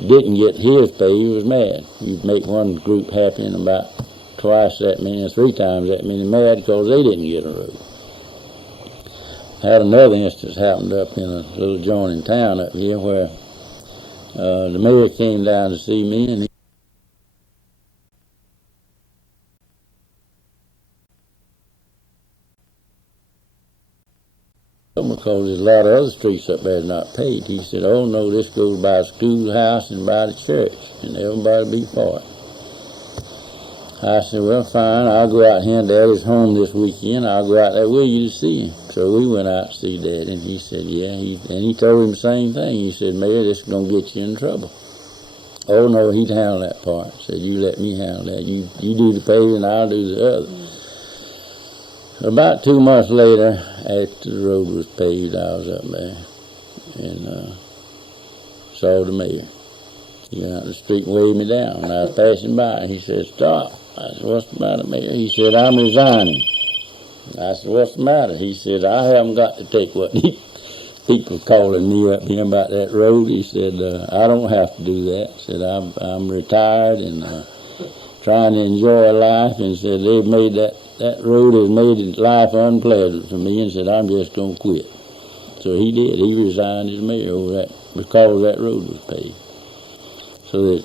didn't get his pay, he was mad. You'd make one group happy and about twice that many, or 3 times that many mad because they didn't get a road. Had another instance happened up in a little adjoining town up here where the mayor came down to see me, and because there's a lot of other streets up there not paid. He said, "Oh no, this goes by the schoolhouse and by the church, and everybody be for it." I said, "Well, fine, I'll go out here. Daddy's home this weekend. I'll go out there with you to see him." So we went out to see Daddy, and he said, "Yeah." And he told him the same thing. He said, "Mayor, this is going to get you in trouble." "Oh, no, he'd handle that part." Said, "You let me handle that. You do the paving, I'll do the other." About 2 months later, after the road was paved, I was up there and saw the mayor. He went out the street and waved me down. And I was passing by, and he said, "Stop." I said, "What's the matter, Mayor?" He said, "I'm resigning." I said, "What's the matter?" He said, "I haven't got to take what people calling me up here about that road." He said, "I don't have to do that." He said, I'm retired and trying to enjoy life, and said, "They've made that road has made life unpleasant for me," and said, "I'm just going to quit." So he did. He resigned as mayor over that because that road was paved. So that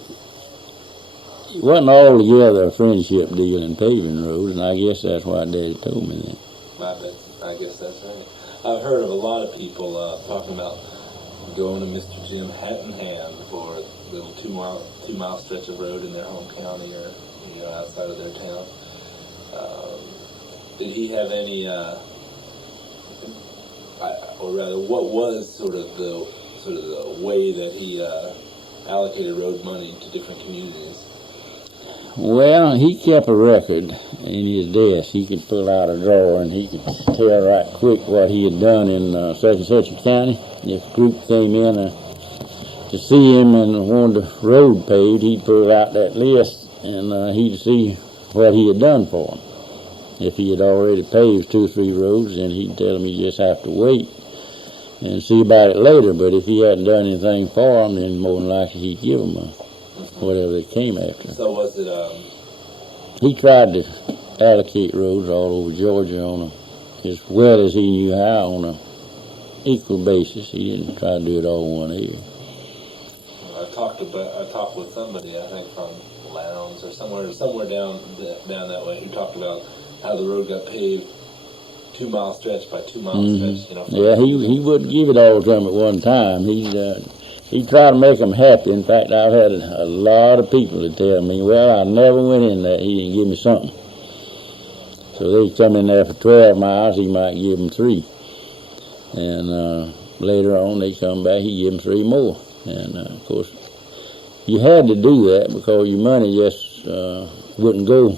it wasn't altogether a friendship deal in paving roads, and I guess that's why Daddy told me that. I guess that's right. I've heard of a lot of people talking about going to Mr. Jim hat in hand for a little 2-mile stretch of road in their home county or outside of their town. Did he have any, or rather, what was sort of the way that he allocated road money to different communities? Well, he kept a record in his desk. He could pull out a drawer and he could tell right quick what he had done in such and such a county. If a group came in to see him and wanted the road paved, he'd pull out that list and he'd see what he had done for them. If he had already paved 2 or 3 roads, then he'd tell them you just have to wait and see about it later. But if he hadn't done anything for them, then more than likely he'd give them whatever they came after. So was it? He tried to allocate roads all over Georgia as well as he knew how, on an equal basis. He didn't try to do it all in one area. I talked with somebody, I think from Lowndes or somewhere down that way, who talked about how the road got paved 2-mile stretch by 2-mile stretch. Yeah, he wouldn't give it all to them at one time. He tried to make them happy. In fact, I've had a lot of people that tell me, "Well, I never went in there. He didn't give me something." So they come in there for 12 miles. He might give them 3, and later on they come back. He give them 3 more. And of course, you had to do that because your money just wouldn't go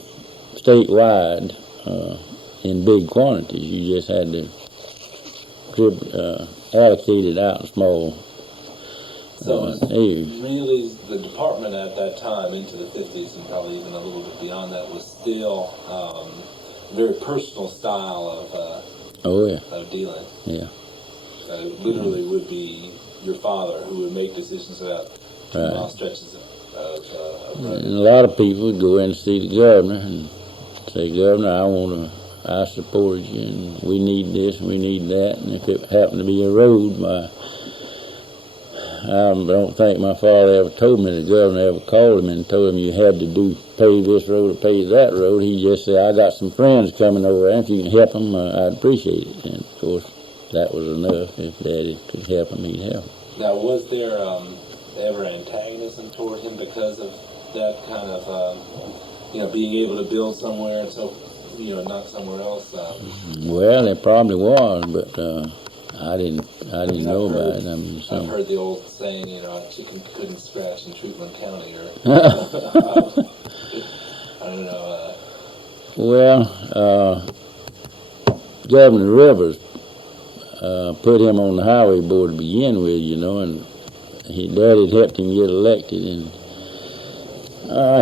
statewide in big quantities. You just had to allocate it out in small So it was he, really the department at that time, into the 50s and probably even a little bit beyond that, was still a very personal style of dealing. Yeah. Literally would be your father who would make decisions about 2-mile stretches of road. And a lot of people would go in and see the governor and say, Governor, I support you, and we need this, and we need that. And if it happened to be a road, I don't think my father ever told me the governor ever called him and told him you had to pave this road or pave that road. He just said, I got some friends coming over, and if you can help them, I'd appreciate it. And of course, that was enough. If Daddy could help him, he'd help him. Now, was there ever antagonism toward him because of that kind of, being able to build somewhere and so, not somewhere else? Well, it probably was, but I didn't know about it. I've heard the old saying, a chicken couldn't scratch in Treutlen County, or I don't know. Well, Governor Rivers put him on the highway board to begin with, and Daddy helped him get elected, and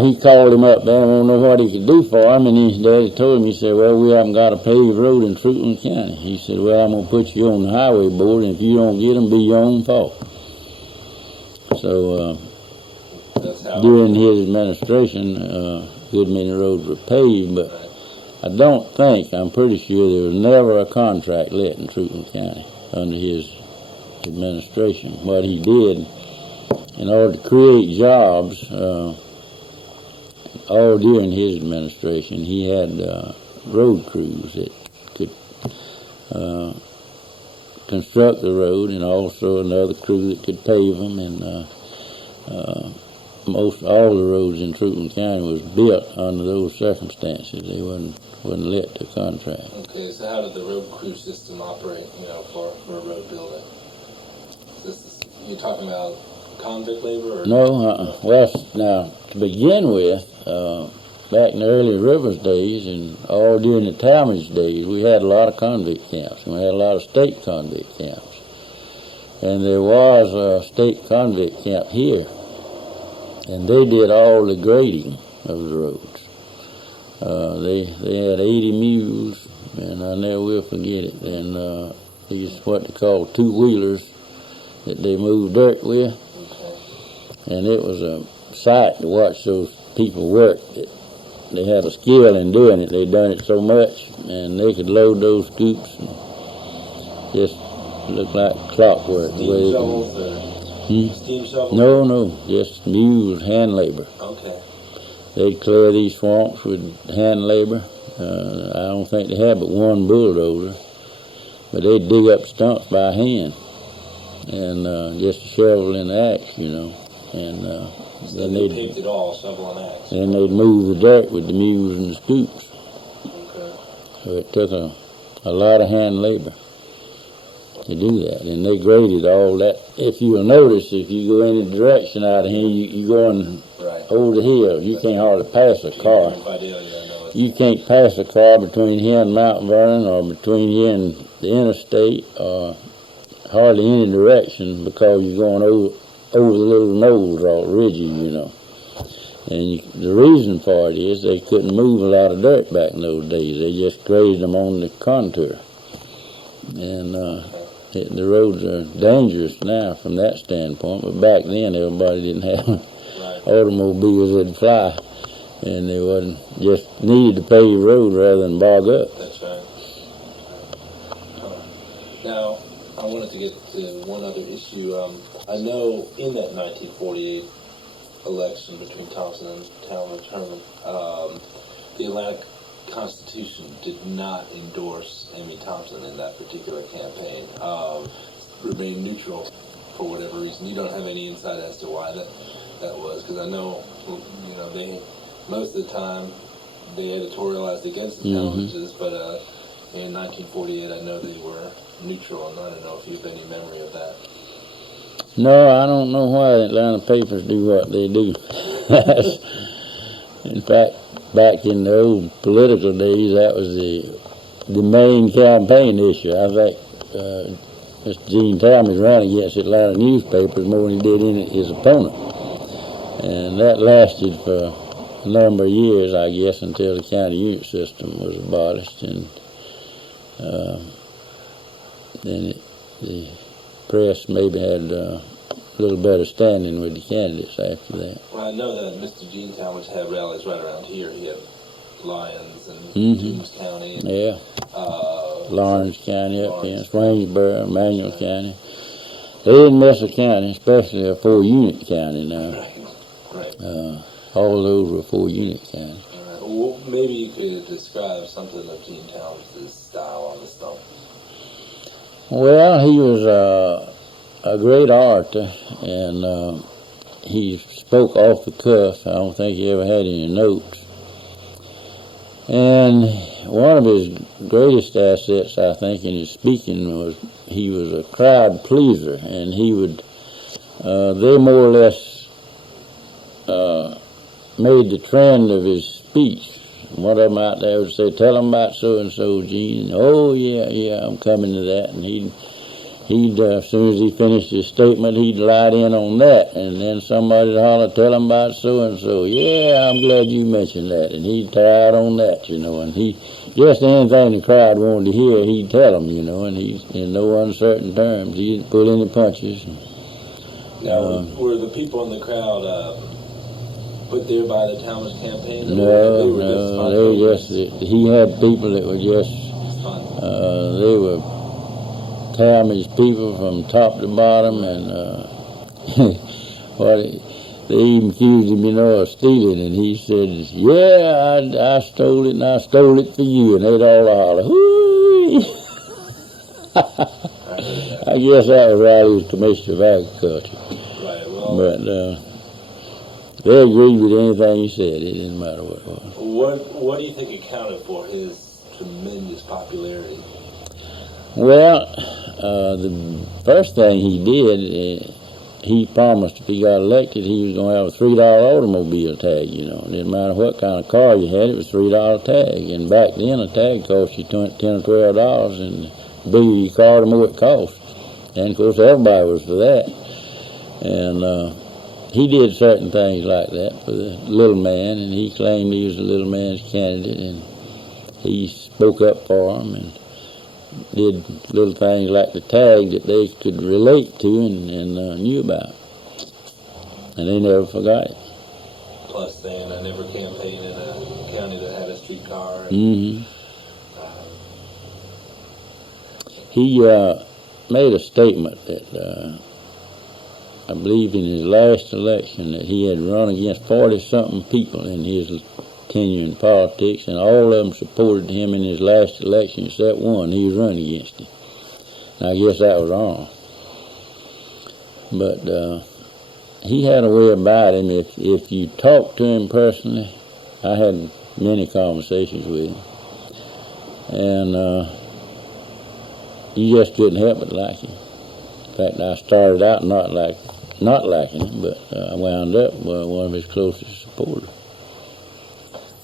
he called him up there and didn't know what he could do for him, and his Daddy told him, he said, well, we haven't got a paved road in Treutlen County. He said, well, I'm going to put you on the highway board, and if you don't get them, be your own fault. So during his administration, a good many roads were paved, but I'm pretty sure there was never a contract let in Treutlen County under his administration. What he did, in order to create jobs, all during his administration, he had road crews that could construct the road, and also another crew that could pave them, and most all the roads in Treutlen County was built under those circumstances. They wasn't let to contract. Okay, so how did the road crew system operate, for a road building? You're talking about convict labor? Or? No, well, now, to begin with, back in the early Rivers days and all during the Talmadge days, we had a lot of convict camps, and we had a lot of state convict camps. And there was a state convict camp here, and they did all the grading of the roads. They had 80 mules, and I never will forget it, and these what they call two-wheelers that they moved dirt with. And it was a sight to watch those people work. They had a skill in doing it. They'd done it so much, and they could load those scoops and just look like clockwork. Steam shovels? Steam shovels? No, just mules, hand labor. Okay. They'd clear these swamps with hand labor. I don't think they had but one bulldozer, but they'd dig up stumps by hand and just a shovel and an axe, And so then they picked it all, shovel and axe. And they'd move the dirt with the mules and the scoops. Okay. So it took a lot of hand labor to do that. And they graded all that. If you'll notice, if you go any direction out of here, you're going over the hill. You can't hardly pass a car. You can't pass a car between here and Mount Vernon or between here and the interstate or hardly any direction because you're going over the little knolls all ridgy, And the reason for it is they couldn't move a lot of dirt back in those days. They just grazed them on the contour. And the roads are dangerous now from that standpoint, but back then everybody didn't have automobiles that'd fly, and they wasn't just needed to pave the road rather than bog up. That's right. Now, I wanted to get to one other issue. I know in that 1948 election between Thompson and Talmadge Herman, the Atlanta Constitution did not endorse Amy Thompson in that particular campaign. Remained neutral for whatever reason. You don't have any insight as to why that was, because I know, they most of the time they editorialized against the Talmadges, but in 1948 I know they were neutral, and I don't know if you have any memory of that. No, I don't know why the Atlanta papers do what they do. In fact, back in the old political days, that was the main campaign issue. I think Mr. Gene Talmadge ran against Atlanta newspapers more than he did in his opponent. And that lasted for a number of years, I guess, until the county unit system was abolished. And then the press maybe had a little better standing with the candidates after that. Well, I know that Mr. Gene Talmadge had rallies right around here. He had Lyons and Toombs County. And, Yeah. Lawrence County up here, Swainsboro, Manuel County. They didn't mess a county, especially a 4-unit county now. Right. All those were 4-unit counties. Well, maybe you could describe something of Gene Talmadge's style on the stump. Well, he was a great orator, and he spoke off the cuff. I don't think he ever had any notes. And one of his greatest assets, I think, in his speaking was he was a crowd pleaser, and he would, they more or less made the trend of his speech. One of them out there would say, "Tell them about so-and-so, Gene." "Oh, yeah, I'm coming to that." And he'd as soon as he finished his statement, he'd light in on that. And then somebody'd holler, "Tell them about so-and-so." "Yeah, I'm glad you mentioned that." And he'd tie out on that, And he, just anything the crowd wanted to hear, he'd tell them, And he, in no uncertain terms, he didn't pull any punches. Now, were the people in the crowd put there by the Talmadge campaign? No, they were just, he had people that were just, they were Talmadge people from top to bottom, and they even accused him, of stealing, and he said, "Yeah, I stole it, and I stole it for you," and they'd all holler, "Hoo!" I guess that was while he was Commissioner of Agriculture. Right, well, but they agreed with anything he said. It didn't matter what it was. What do you think accounted for his tremendous popularity? Well, the first thing he did, he promised if he got elected, he was going to have a $3 automobile tag, It didn't matter what kind of car you had, it was $3 tag. And back then, a tag cost you $10 or $12, and the bigger your car, the more it cost. And, of course, everybody was for that. And he did certain things like that for the little man, and he claimed he was the little man's candidate, and he spoke up for him and did little things like the tag that they could relate to and knew about. And they never forgot it. Plus saying, "I never campaigned in a county that had a streetcar." He made a statement that I believe in his last election that he had run against 40-something people in his tenure in politics, and all of them supported him in his last election except one. He was running against him. And I guess that was wrong. But he had a way about him. If you talked to him personally, I had many conversations with him, and you just couldn't help but like him. In fact, I started out not liking him, but I wound up one of his closest supporters.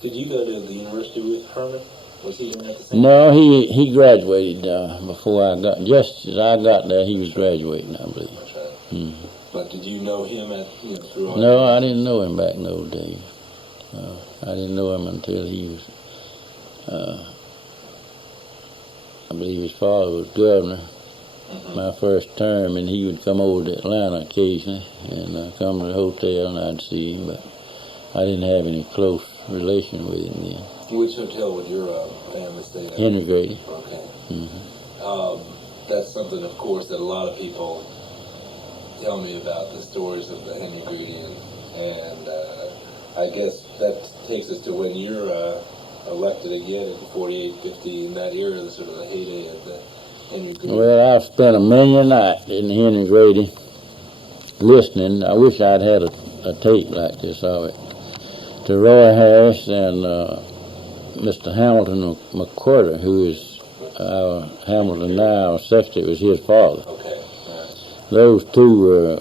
Did you go to the university with Herman? Was he doing at the same time? No, he graduated before I got. Just as I got there, he was graduating, I believe. That's right. But did you know him through all No, that? I didn't know him back in those days. I didn't know him until he was. I believe his father was governor my first term, and he would come over to Atlanta occasionally and come to the hotel, and I'd see him, but I didn't have any close relation with him then. Which hotel would your family stay at? Henry Grady. Okay. That's something, of course, that a lot of people tell me about, the stories of the Henry Grady, and I guess that takes us to when you're elected again in 48, 50, in that era, the sort of the heyday of the Henry Grady. Well, I've spent a million nights in Henry Grady listening. I wish I'd had a tape like this of it. To Roy Harris and Mr. Hamilton McWhirter, who is our Hamilton now, our secretary, was his father. Okay. Right. Those two were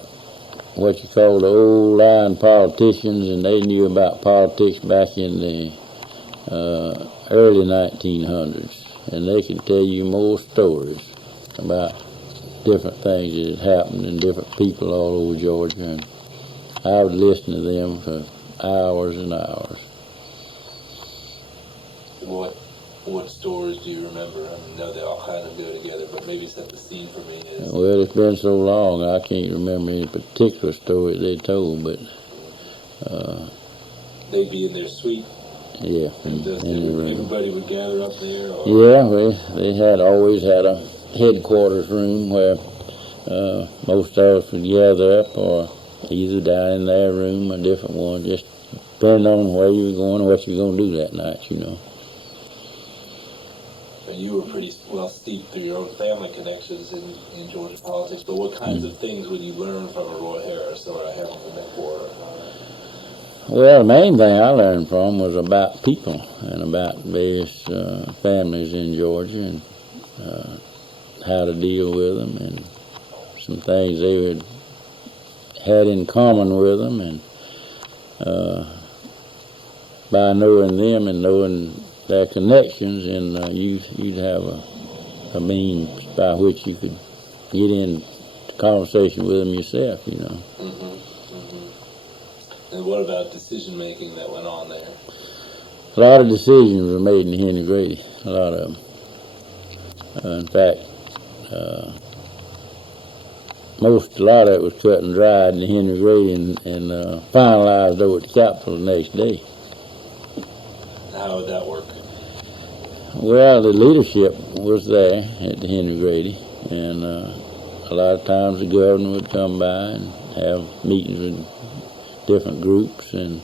what you call the old line politicians, and they knew about politics back in the early 1900s, and they could tell you more stories about different things that had happened and different people all over Georgia, and I would listen to them for hours and hours. What stories do you remember? I know they all kind of go together, but maybe set the scene for me. Well, it's been so long, I can't remember any particular story they told, but they'd be in their suite. Yeah, in the room. Everybody would gather up there. Or? Yeah, they had always had a headquarters room where most of us would gather up, or either down in their room, a different one, just depending on where you were going and what you were going to do that night, you know. You were pretty well steeped through your own family connections in Georgia politics, but what kinds of things would you learn from a Roy Harris or a Hamilton McWhorter? Well, the main thing I learned from was about people and about various families in Georgia and how to deal with them and some things they had in common with them, and by knowing them and knowing their connections, and you'd have a means by which you could get into conversation with them yourself, you know. And what about decision making that went on there? A lot of decisions were made in Henry Grady, a lot of them. In fact, a lot of it was cut and dried in Henry Grady and finalized over at the Capitol the next day. How would that work? Well, the leadership was there at the Henry Grady, and a lot of times the governor would come by and have meetings with different groups, and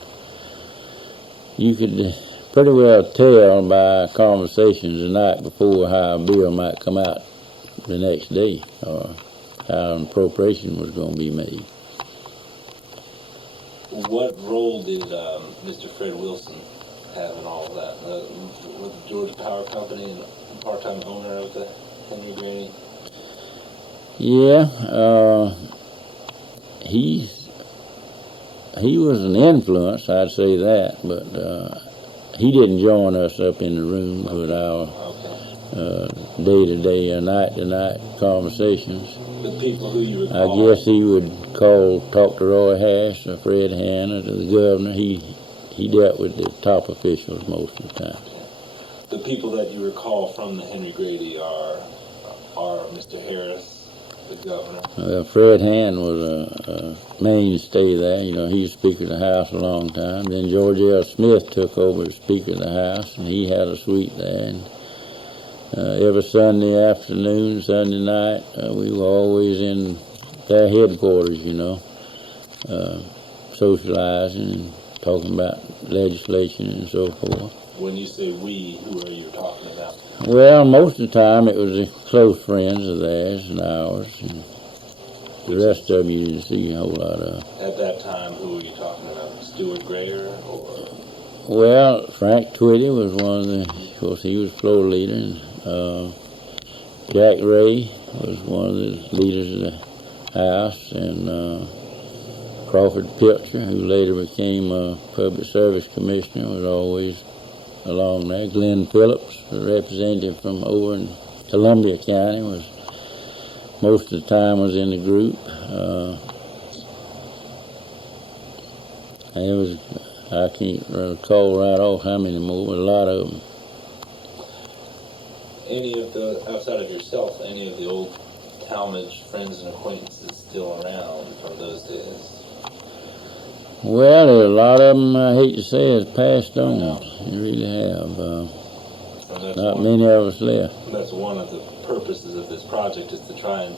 you could pretty well tell by conversations the night before how a bill might come out the next day, or how an appropriation was going to be made. What role did Mr. Fred Wilson have in all of that? Was the Georgia Power Company and part-time owner of the Henry Grady? Yeah, he was an influence, I'd say that, but he didn't join us up in the room with our day-to-day or night-to-night conversations. The people who you recall? I guess he would talk to Roy Harris or Fred Hanna, to the governor. He dealt with the top officials most of the time. The people that you recall from the Henry Grady are Mr. Harris, the governor. Fred Hanna was a mainstay there. You know, he was Speaker of the House a long time. Then George L. Smith took over as Speaker of the House, and he had a suite there. And every Sunday afternoon, Sunday night, we were always in their headquarters, you know, socializing and talking about legislation and so forth. When you say we, who are you talking about? Well, most of the time it was the close friends of theirs and ours, and the rest of them you didn't see a whole lot of. At that time, who were you talking about? Stuart Grayer or? Well, Frank Twitty was one of the, of course he was floor leader, and Jack Ray was one of the leaders of the House, and Crawford Pilcher, who later became a public service commissioner, was always along there. Glenn Phillips, the representative from over in Columbia County, was most of the time was in the group. And it was, I can't recall right off how many more, but a lot of them. Any of the, outside of yourself, any of the old Talmadge friends and acquaintances still around from those days? Well, there are a lot of them, I hate to say, has passed on. You really have. Not many of us left. That's one of the purposes of this project, is to try and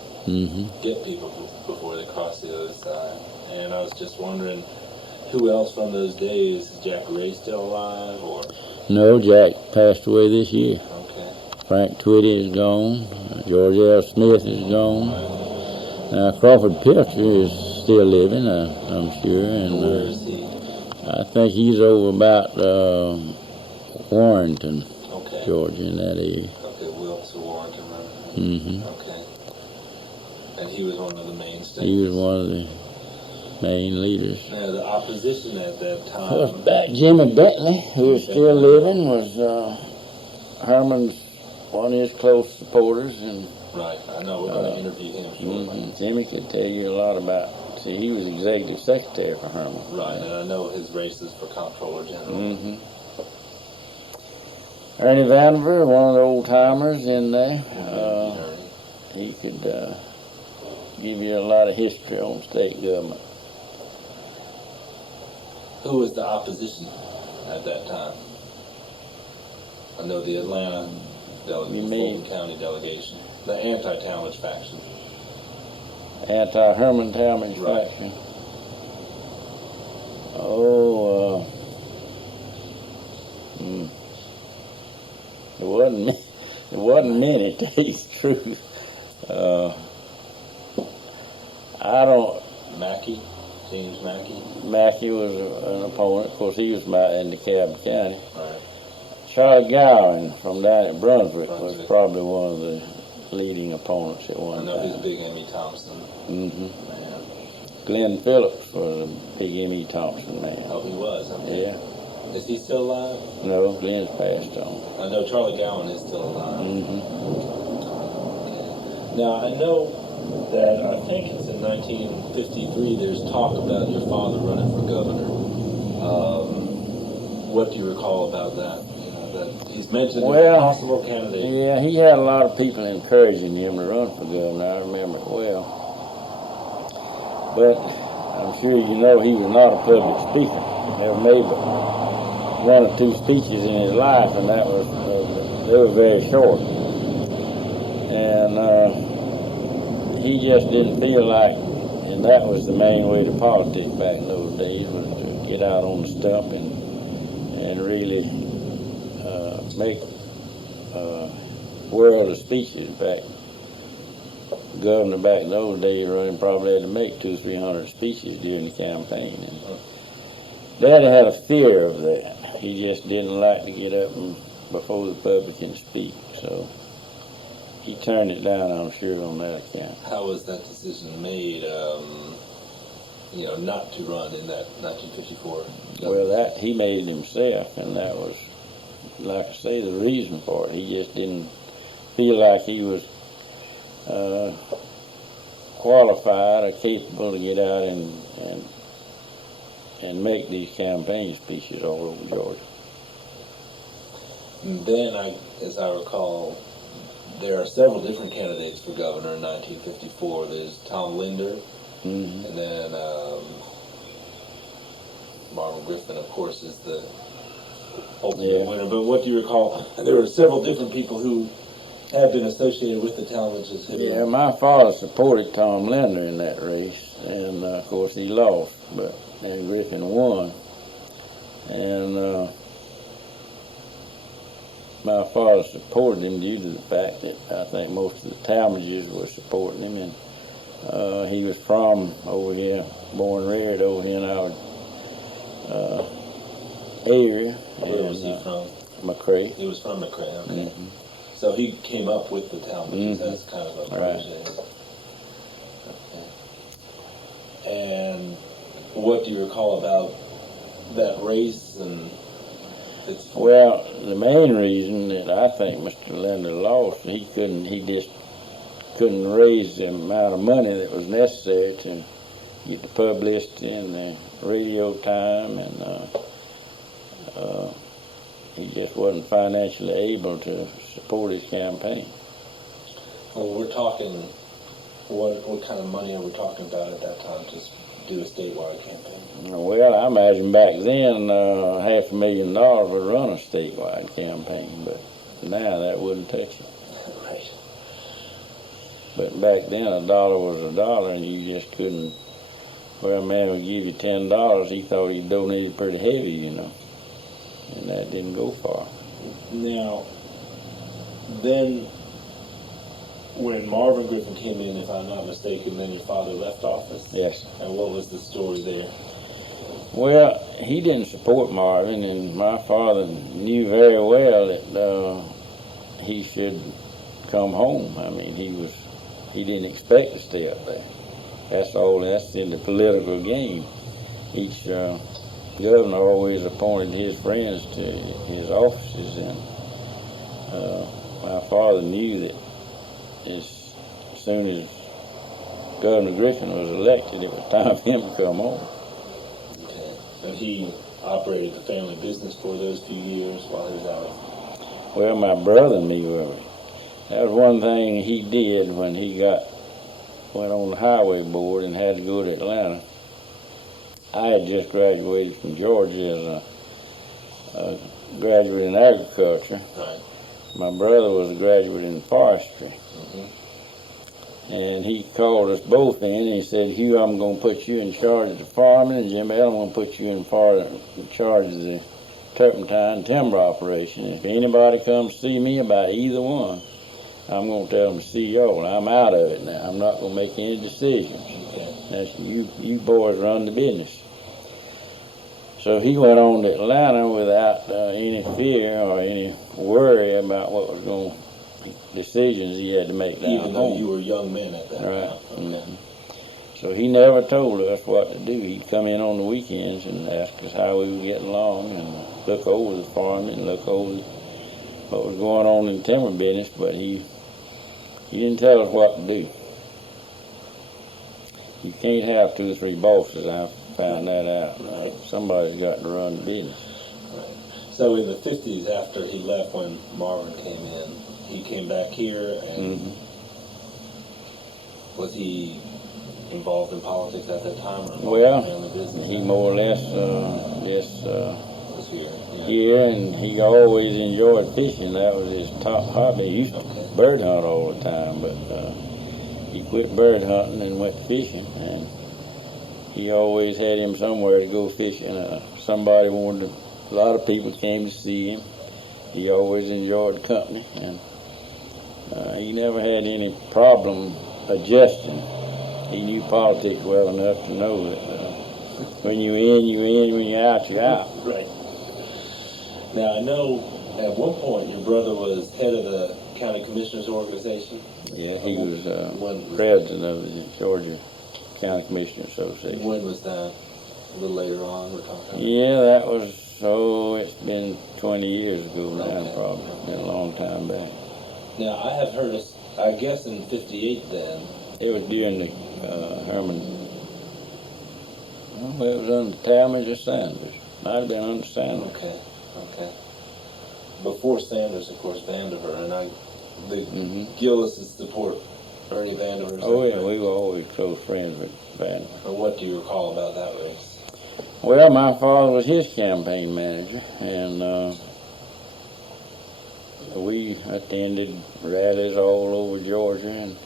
get people before they cross the other side. And I was just wondering, who else from those days? Is Jack Ray still alive, or? No, Jack passed away this year. Okay. Frank Twitty is gone. George L. Smith is gone. Now, Crawford Pilcher is still living, I'm sure. And where is he? I think he's over about Warrenton, okay. Georgia, in that area. Okay, Wilkes or Warrenton, right? Mm-hmm. Okay. And he was one of the mainstays? He was one of the main leaders. Now, the opposition at that time? Well, back Jimmy Bentley, who was still living, was Herman's one of his close supporters, and Right. I know. We're going to interview him shortly. Jimmy could tell you a lot about. See, he was executive secretary for Herman. Right, and I know his races for comptroller general. Ernie Vandiver, one of the old timers in there. He could give you a lot of history on state government. Who was the opposition at that time? I know the Atlanta delegation, Treutlen County delegation, the anti-Talmadge faction. Anti-Herman Talmadge faction. Oh, it wasn't many, to tell you the truth. I don't. Mackey, James Mackey. Mackey was an opponent. Of course, he was in DeKalb County. Right. Charlie Gowan from down at Brunswick was probably one of the leading opponents at one time. I know he's Big M.E. Thompson. Man. Glenn Phillips was a Big M.E. Thompson man. Oh, he was? Okay. Yeah. Is he still alive? No, Glenn's passed on. I know Charlie Gowan is still alive. Now, I know that I think it's in 1953 there's talk about your father running for governor. What do you recall about that? That he's mentioned as a possible candidate. Yeah, he had a lot of people encouraging him to run for governor. I remember it well. But I'm sure you know he was not a public speaker. Never made but one or two speeches in his life, and that was they were very short. And he just didn't feel like, and that was the main way to politics back in those days, was to get out on the stump and really make world of speeches. In fact, the governor back in those days running probably had to make 200 or 300 speeches during the campaign. And Daddy had a fear of that. He just didn't like to get up before the public and speak. So he turned it down, I'm sure, on that account. How was that decision made, not to run in that 1954? Well, that he made it himself, and that was, like I say, the reason for it. He just didn't feel like he was qualified or capable to get out and make these campaign speeches all over Georgia. And then, as I recall, there are several different candidates for governor in 1954. There's Tom Linder, and then Marvin Griffin, of course, is the ultimate winner. But what do you recall? There were several different people who have been associated with the Talmadges. Yeah, my father supported Tom Linder in that race, and of course he lost, and Griffin won. And my father supported him due to the fact that I think most of the Talmadges were supporting him, and he was from over here, born and reared over here in our area. Where was he from? McRae. He was from McRae, okay. So he came up with the Talmadges as kind of a protege. Okay. And what do you recall about that race? Well, the main reason that I think Mr. Linder lost, he just couldn't raise the amount of money that was necessary to get the publicity and the radio time, and he just wasn't financially able to support his campaign. Well, we're talking, what kind of money are we talking about at that time to do a statewide campaign? Well, I imagine back then $500,000 would run a statewide campaign, but now that wouldn't touch it. Right. But back then $1 was $1, and you just couldn't. Well, a man would give you $10. He thought he donated pretty heavy, and that didn't go far. Now, then, when Marvin Griffin came in, if I'm not mistaken, then your father left office? Yes. And what was the story there? Well, he didn't support Marvin, and my father knew very well that he should come home. I mean, he didn't expect to stay up there. That's in the political game. Each governor always appointed his friends to his offices, and my father knew that his as soon as Governor Griffin was elected, it was time for him to come on. Okay. And he operated the family business for those few years while he was out? Well, my brother and me were. That was one thing he did when he went on the highway board and had to go to Atlanta. I had just graduated from Georgia as a graduate in agriculture. Right. My brother was a graduate in forestry. And he called us both in and he said, Hugh, I'm going to put you in charge of the farming, and Jim, I'm going to put you in charge of the turpentine timber operation. If anybody comes to see me about either one, I'm going to tell them to see y'all. I'm out of it now. I'm not going to make any decisions. That's, you boys run the business. So he went on to Atlanta without any fear or any worry about what was going decisions he had to make down Even though home. you were young men at that Right. time. Okay. So he never told us what to do. He'd come in on the weekends and ask us how we were getting along and look over the farm and look over what was going on in the timber business, but he didn't tell us what to do. You can't have 2 or 3 bosses. I found that out. Somebody's got to run the business. Right. So in the 50s, after he left, when Marvin came in, he came back here, and was he involved in politics at that time, or well, family business? He more or less just was here. Yeah. here, and he always enjoyed fishing. That was his top hobby. He used to bird hunt all the time, but he quit bird hunting and went fishing, and he always had him somewhere to go fishing. Somebody wanted to, a lot of people came to see him. He always enjoyed the company, and he never had any problem adjusting. He knew politics well enough to know that when you're in, you're in. When you're out, you're out. Right. Now, I know at one point your brother was head of the county commissioners organization. Yeah, he was president of the Georgia County Commissioners Association. When was that? A little later on, we're talking? Yeah, that was, it's been 20 years ago now, Okay. probably. It's been a long time back. Now, I have heard, I guess in 58 then. It was during the Herman, well, it was under Talmadge or Sanders. Might have been under Sanders. Okay. Before Sanders, of course, Vandiver, and the Gillis' support Bernie Vandiver. Oh, yeah, we were always close friends with Vandiver. Or what do you recall about that race? Well, my father was his campaign manager, and we attended rallies all over Georgia. And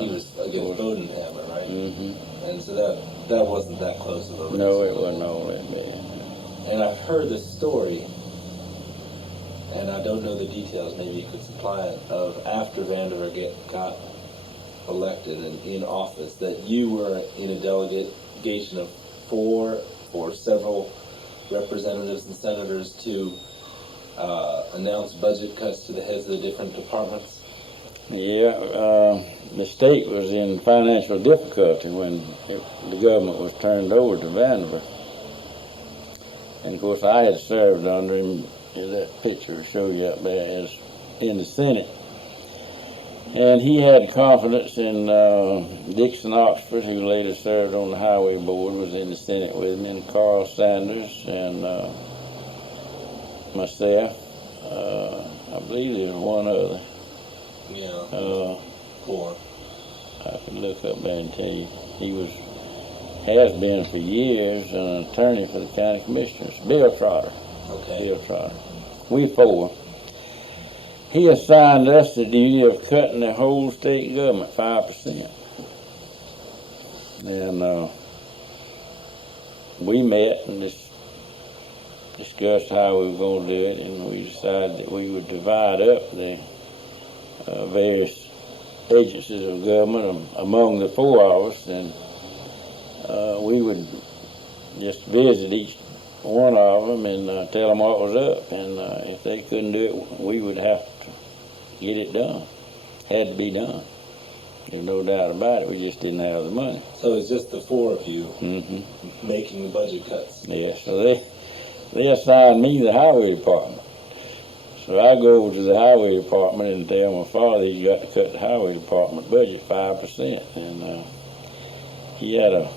he was against Bodenhammer, right? And so that wasn't that close of a race. No, it wasn't all that bad. And I've heard this story, and I don't know the details, maybe you could supply it, of after Vandiver got elected and in office, that you were in a delegation of 4 or several representatives and senators to announce budget cuts to the heads of the different departments. Yeah, the state was in financial difficulty when the government was turned over to Vandiver. And of course, I had served under him. That picture will show you up there as in the Senate. And he had confidence in Dixon Oxford, who later served on the Highway Board, was in the Senate with me, and Carl Sanders and myself. I believe there was one other. Yeah. 4. I could look up there and tell you. He has been for years an attorney for the county commissioners. Bill Trotter. Okay. Bill Trotter. We 4. He assigned us the duty of cutting the whole state government 5%. And we met and discussed how we were going to do it, and we decided that we would divide up the various agencies of government among the 4 of us, and we would just visit each one of them and tell them what was up, and if they couldn't do it, we would have to get it done. Had to be done. There's no doubt about it. We just didn't have the money. So it's just the 4 of you making the budget cuts. Yeah, so they assigned me the highway department. So I go over to the highway department and tell my father he's got to cut the highway department budget 5%. And he had a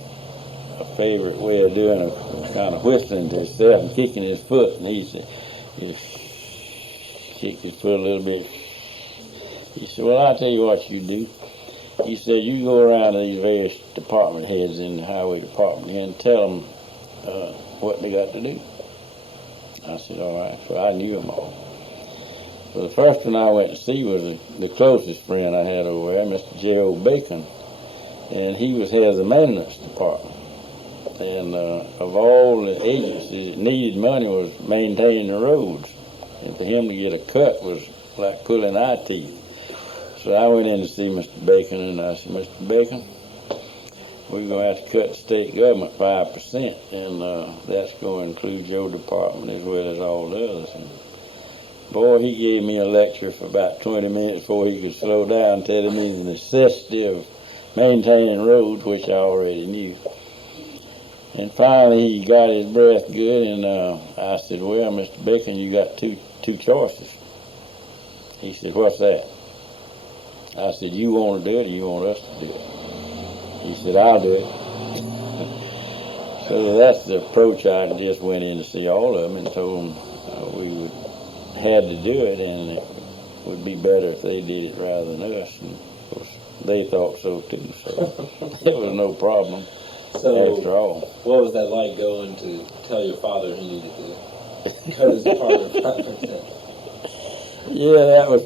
favorite way of doing it, kind of whistling to himself and kicking his foot. And he said, he kicked his foot a little bit. He said, well, I'll tell you what you do. He said, you go around to these various department heads in the highway department and tell them what they got to do. I said, all right. So I knew them all. So the first one I went to see was the closest friend I had over there, Mr. J.O. Bacon, and he was head of the maintenance department. And of all the agencies that needed money was maintaining the roads. And for him to get a cut was like pulling eye teeth. So I went in to see Mr. Bacon, and I said, Mr. Bacon, we're going to have to cut the state government 5%, and that's going to include your department as well as all the others. And boy, he gave me a lecture for about 20 minutes before he could slow down, telling me the necessity of maintaining roads, which I already knew. And finally, he got his breath good, and I said, well, Mr. Bacon, you got two choices. He said, what's that? I said, you want to do it or you want us to do it? He said, I'll do it. So that's the approach. I just went in to see all of them and told them we had to do it, and it would be better if they did it rather than us. And of course, they thought so too, so it was no problem. So, after all. What was that like going to tell your father he needed to cut his department 5%? Yeah, that was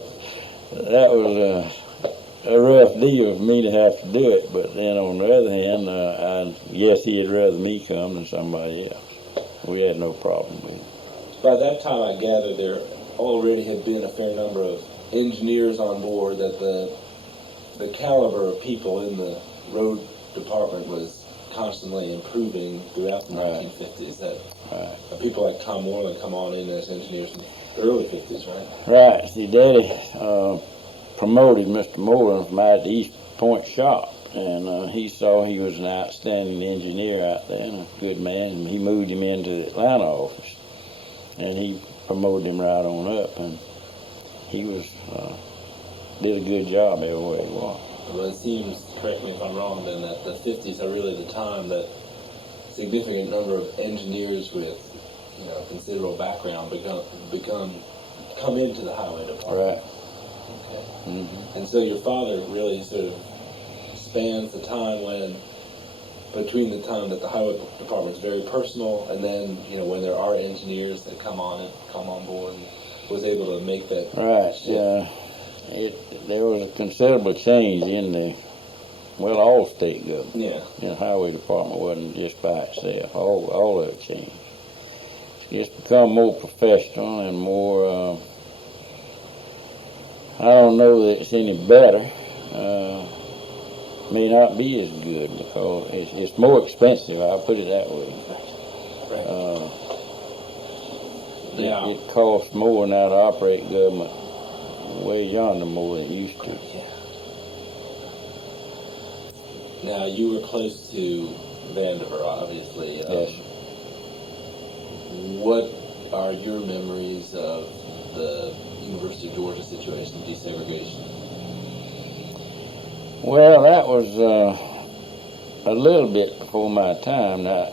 a rough deal for me to have to do it, but then on the other hand, I guess he'd rather me come than somebody else. We had no problem with it. By that time, I gather there already had been a fair number of engineers on board, that the caliber of people in the road department was constantly improving throughout the 1950s. That people like Tom Moreland come on in as engineers in the early 50s, right? Right. See, Daddy promoted Mr. Moreland from out at the East Point shop, and he saw he was an outstanding engineer out there and a good man, and he moved him into the Atlanta office, and he promoted him right on up, and he was did a good job everywhere he was. Well, it seems, correct me if I'm wrong, then, that the 50s are really the time that significant number of engineers with, considerable background come into the highway department. Right. Okay. Mm-hmm. And so your father really sort of spans the time between the time that the highway department is very personal, and then, when there are engineers that come on board, and was able to make that right shift. Yeah. There was a considerable change in all state government. Yeah. The highway department wasn't just by itself. All of it changed. It's become more professional and more, I don't know that it's any better. May not be as good because it's more expensive, I'll put it that way. Right. It costs more now to operate government way yonder more than it used to. Yeah. Now, you were close to Vandiver, obviously. Yes. What are your memories of the University of Georgia situation, desegregation? Well, that was a little bit before my time. Now,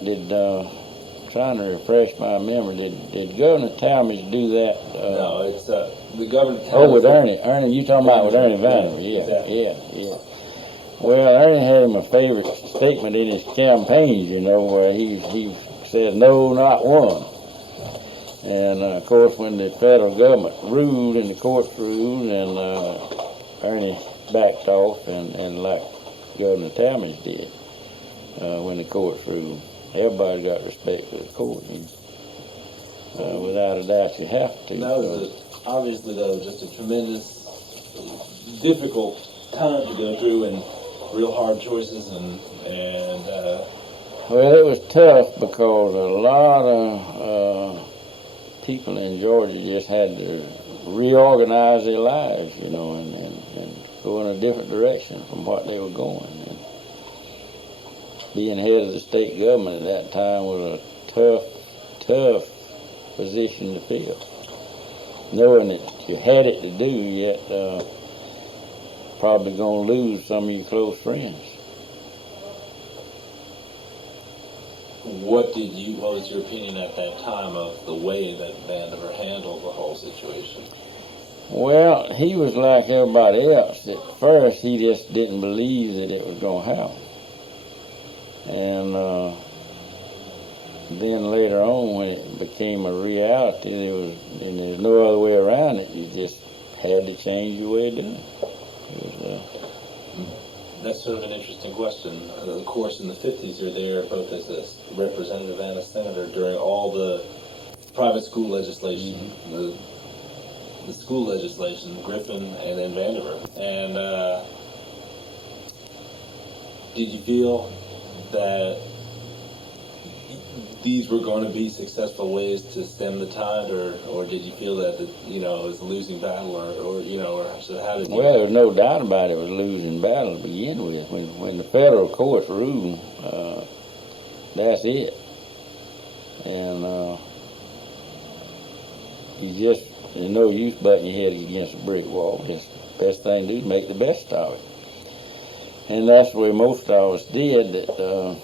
trying to refresh my memory, did Governor Talmadge do that? No, it's the Governor Talmadge. Oh, with Ernie. Ernie, you talking about with Ernie Vandiver? Yeah, exactly. Yeah. Well, Ernie had him a favorite statement in his campaigns, where he said, "No, not one." And of course, when the federal government ruled and the courts ruled, and Ernie backed off, and like Governor Talmadge did when the courts ruled. Everybody got respect for the court. Without a doubt, you have to. That was obviously, though, just a tremendous, difficult time to go through, and real hard choices, and well, it was tough because a lot of people in Georgia just had to reorganize their lives, and go in a different direction from what they were going. And being head of the state government at that time was a tough position to fill. knowing that you had it to do, yet probably going to lose some of your close friends. What was your opinion at that time of the way that Vandiver handled the whole situation? Well, he was like everybody else. At first, he just didn't believe that it was going to happen. And then later on, when it became a reality, there's no other way around it. You just had to change your way of doing it. That's sort of an interesting question. Of course, in the 50s, you're there both as a representative and a senator during all the private school legislation, the school legislation, Griffin and then Vandiver. And did you feel that these were going to be successful ways to stem the tide, or did you feel that it was a losing battle, or so how did you? Well, there's no doubt about it. It was a losing battle to begin with. When the federal courts ruled, that's it. And there's no use butting your head against a brick wall. Just the best thing to do is make the best of it. And that's the way most of us did. That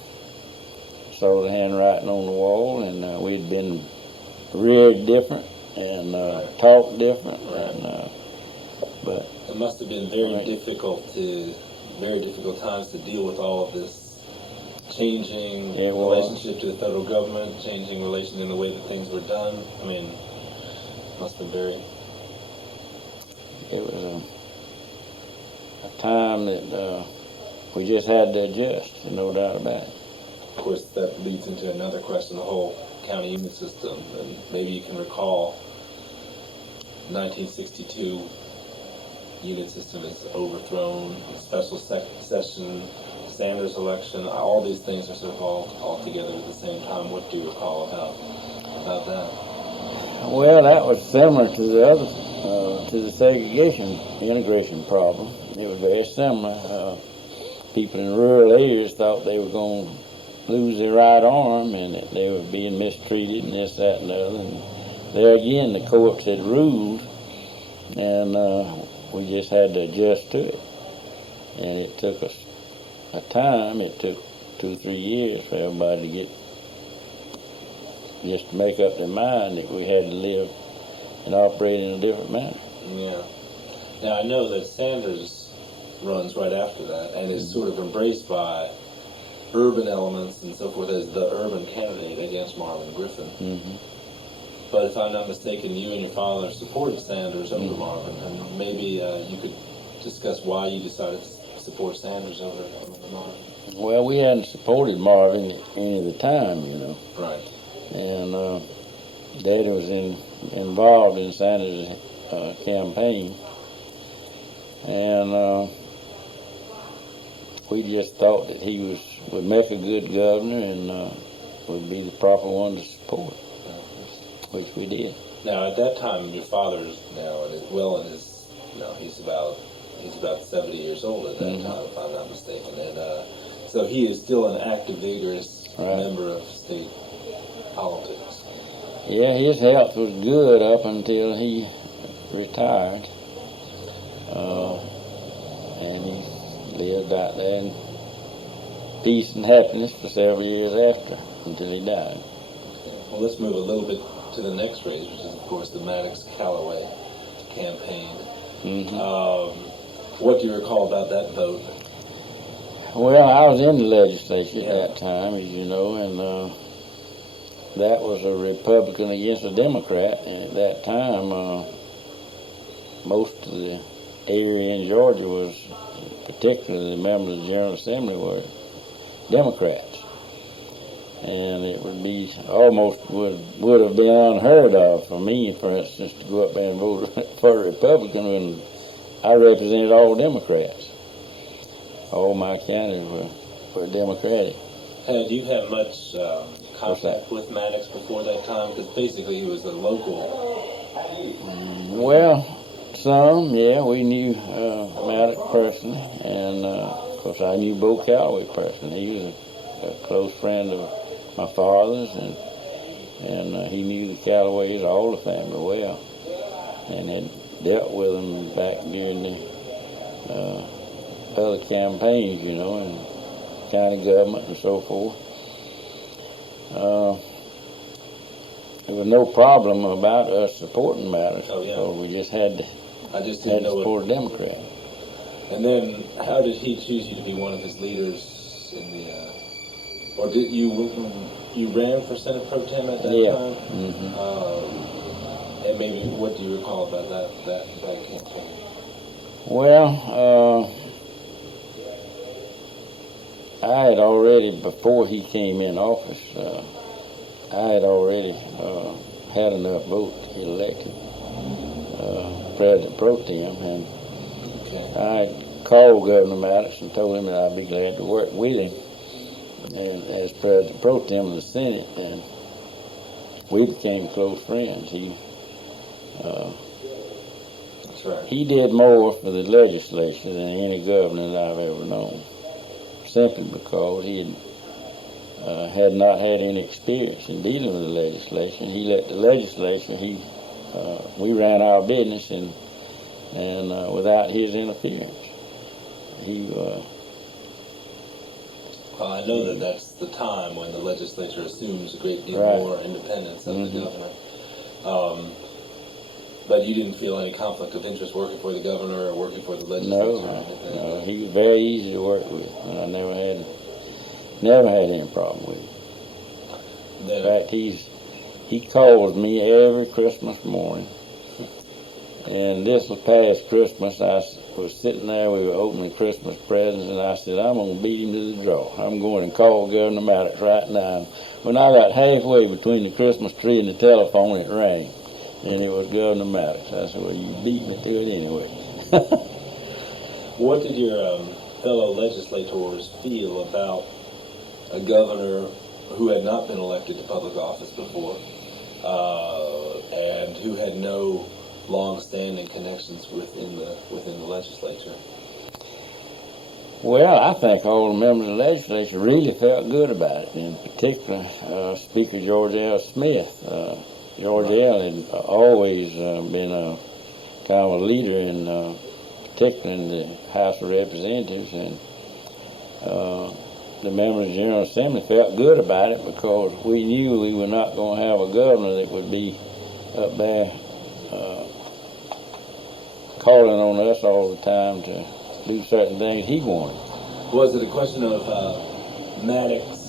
saw the handwriting on the wall, and we'd been rigged different and talked different. Right. And but it must have been very difficult times to deal with all of this changing relationship to the federal government, changing relation in the way that things were done. I mean, it must have been very. It was a time that we just had to adjust, no doubt about it. Of course, that leads into another question, the whole county unit system. And maybe you can recall 1962 unit system is overthrown, special session, Sanders election, all these things are sort of all together at the same time. What do you recall about that? Well, that was similar to the other, to the segregation integration problem. It was very similar. People in rural areas thought they were going to lose their right arm and that they were being mistreated and this, that, and the other. And there again, the courts had ruled, and we just had to adjust to it. And it took us a time. It took 2 or 3 years for everybody to make up their mind that we had to live and operate in a different manner. Yeah. Now, I know that Sanders runs right after that and is sort of embraced by urban elements and so forth as the urban candidate against Marvin Griffin. Mm-hmm. But if I'm not mistaken, you and your father supported Sanders over Marvin, and maybe you could discuss why you decided to support Sanders over Marvin. Well, we hadn't supported Marvin any of the time, Right. And Daddy was involved in Sanders' campaign, and we just thought that he would make a good governor and would be the proper one to support, which we did. Now, at that time, your father's now he's about 70 years old at that time, if I'm not mistaken, and so he is still an active, vigorous member of state politics. Yeah, his health was good up until he retired, and he lived out there in peace and happiness for several years after, until he died. Well, let's move a little bit to the next race, which is, of course, the Maddox-Callaway campaign. Mm-hmm. What do you recall about that vote? Well, I was in the legislature at that time, as you know, and that was a Republican against a Democrat. And at that time, most of the area in Georgia was, particularly the members of the General Assembly, were Democrats. And it would be almost would have been unheard of for me, for instance, to go up there and vote for a Republican when I represented all Democrats. All my counties were Democratic. Had you had much contact with Maddox before that time? Because basically he was a local. Well, some, yeah, we knew Maddox personally, and of course I knew Bo Callaway personally. He was a close friend of my father's, and he knew the Callaways, all the family well. and had dealt with them back during the other campaigns, you know, and county government and so forth. There was no problem about us supporting matters. Oh, yeah. So we just had to, I just had didn't to know support it. a Democrat. And then, how did he choose you to be one of his leaders in the? Or did you ran for Senate Pro Tem at that time? Mm-hmm. And maybe what do you recall about that campaign? Well, I had already, before he came in office, I had already had enough votes to get elected President Pro Tem, and I had called Governor Maddox and told him that I'd be glad to work with him and as President Pro Tem of the Senate, and we became close friends. That's right. He did more for the legislature than any governor that I've ever known, simply because he had not had any experience in dealing with the legislation. He let the legislature, we ran our business and without his interference. Well, I know that that's the time when the legislature assumes a great deal Right. more independence of Mm-hmm. the governor. But you didn't feel any conflict of interest working for the governor or working for the legislature? No, he was very easy to work with, and I never had any problem with him. In fact, he calls me every Christmas morning. And this was past Christmas. I was sitting there, we were opening Christmas presents, and I said, I'm going to beat him to the draw. I'm going and call Governor Maddox right now. When I got halfway between the Christmas tree and the telephone, it rang. And it was Governor Maddox. I said, well, you beat me to it anyway. What did your fellow legislators feel about a governor who had not been elected to public office before and who had no long-standing connections within the legislature? Well, I think all the members of the legislature really felt good about it, in particular Speaker George L. Smith. George L. had always been a kind of a leader in particular in the House of Representatives, and the members of the General Assembly felt good about it because we knew we were not going to have a governor that would be up there calling on us all the time to do certain things he wanted. Was it a question of Maddox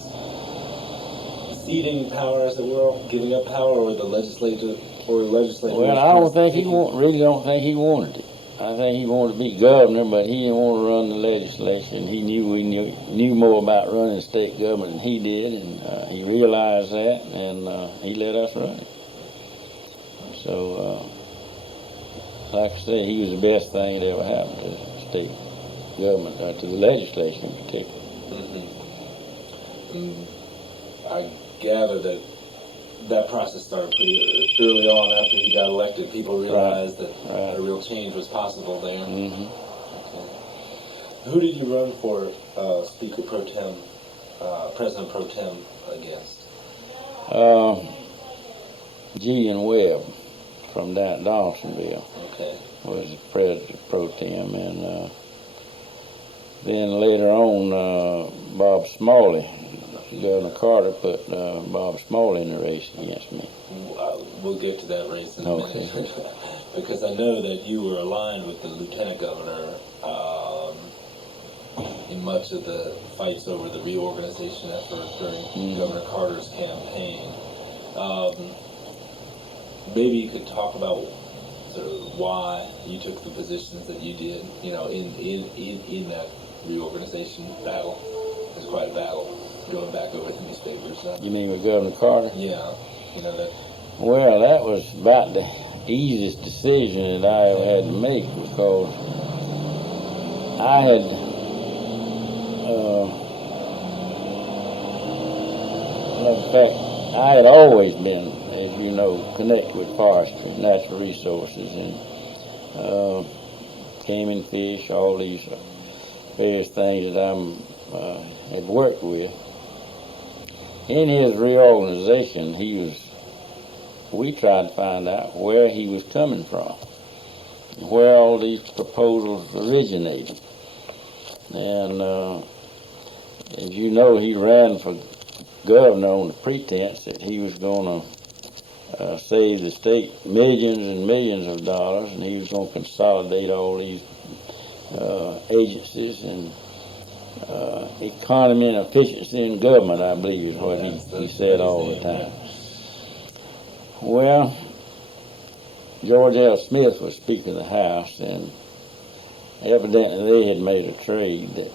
ceding power, as it were, giving up power, or the legislature? Well, I don't think really don't think he wanted it. I think he wanted to be governor, but he didn't want to run the legislature, and he knew we knew more about running state government than he did, and he realized that, and he let us run it. So, like I said, he was the best thing that ever happened to the state government, to the legislature in particular. Mm-hmm. I gather that process started pretty early on after he got elected. People realized that a real change was possible there. Mm-hmm. Okay. Who did you run for Speaker Pro Tem, President Pro Tem against? Julian Webb from down at Donaldsonville. Okay. Was the President Pro Tem, and then later on, Bob Smalley, Governor Carter put Bob Smalley in the race against me. We'll get to that race in a minute. Because I know that you were aligned with the Lieutenant Governor in much of the fights over the reorganization effort during Governor Carter's campaign. Maybe you could talk about sort of why you took the positions that you did, in that reorganization battle. It was quite a battle, going back over the newspapers. You mean with Governor Carter? Yeah, that. Well, that was about the easiest decision that I ever had to make, because I had in fact, I had always been, as you know, connected with forestry, natural resources, and game and fish, all these various things that I had worked with. In his reorganization, he was we tried to find out where he was coming from, where all these proposals originated. And as you know, he ran for governor on the pretense that he was going to save the state millions and millions of dollars, and he was going to consolidate all these agencies and economy and efficiency in government, I believe is what he said all the time. Well, George L. Smith was Speaker of the House, and evidently they had made a trade that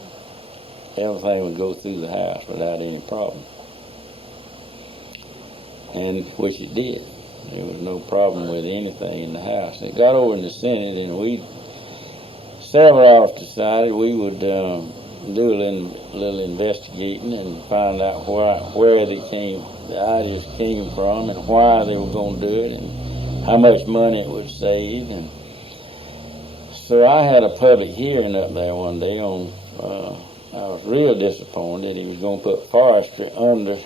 everything would go through the House without any problem, and which it did. There was no problem with anything in the House. It got over in the Senate, and several of us decided we would do a little investigating and find out where the ideas came from and why they were going to do it and how much money it would save. And so I had a public hearing up there one day on, I was real disappointed that he was going to put forestry under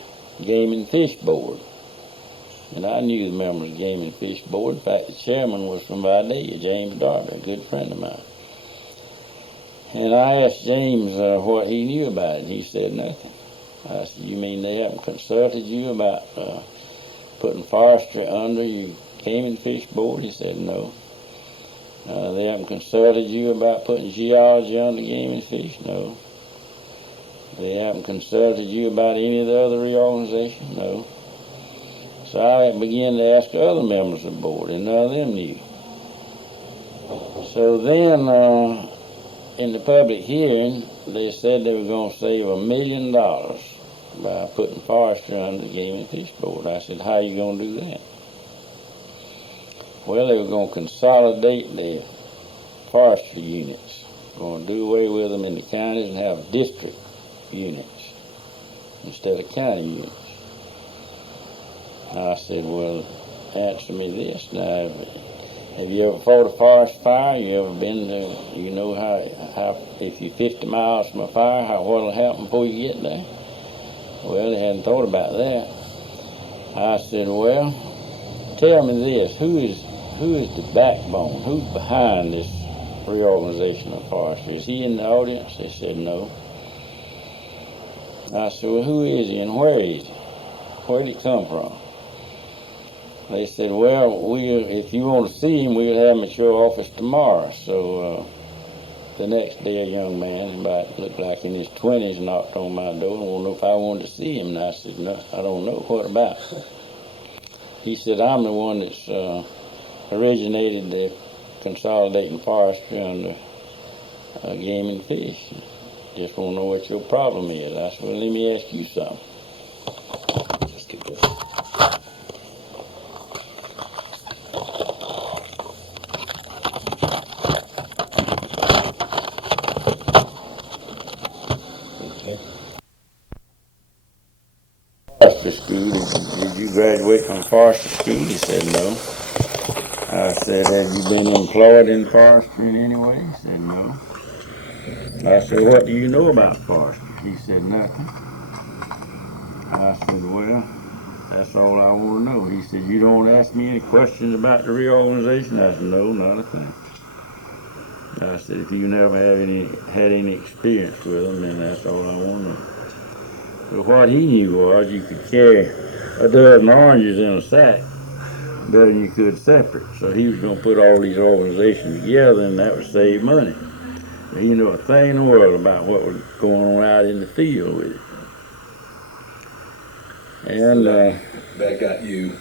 Game and Fish Board. And I knew the members of the Game and Fish Board. In fact, the chairman was from Vidalia, James Darby, a good friend of mine. And I asked James what he knew about it. He said nothing. I said, you mean they haven't consulted you about putting forestry under your Game and Fish Board? He said no. They haven't consulted you about putting geology under Game and Fish? No. They haven't consulted you about any of the other reorganization? No. So I began to ask other members of the board, and none of them knew. So then, in the public hearing, they said they were going to save $1 million by putting forestry under the Game and Fish Board. I said, how are you going to do that? Well, they were going to consolidate the forestry units, going to do away with them in the counties and have district units instead of county units. I said, well, answer me this. Now, have you ever fought a forest fire? You ever been to, you know how if you're 50 miles from a fire, what'll happen before you get there? Well, they hadn't thought about that. I said, well, tell me this, who is the backbone? Who's behind this reorganization of forestry? Is he in the audience? They said no. I said, well, who is he and where is he? Where did he come from? They said, well, if you want to see him, we'll have him at your office tomorrow. So the next day, a young man, about looked like in his 20s, knocked on my door and wanted to know if I wanted to see him. And I said, no, I don't know. What about? He said, I'm the one that's originated the consolidating forestry under Game and Fish. Just want to know what your problem is. I said, well, let me ask you something. Just keep this. Forestry school, did you graduate from forestry school? He said no. I said, have you been employed in forestry in any way? He said no. I said, what do you know about forestry? He said nothing. I said, well, that's all I want to know. He said, you don't ask me any questions about the reorganization? I said, no, not a thing. I said, if you never had any experience with them, then that's all I want to know. But what he knew was you could carry a dozen oranges in a sack better than you could separate. So he was going to put all these organizations together, and that would save money. But he knew a thing in the world about what was going on out in the field with it. And so that got you.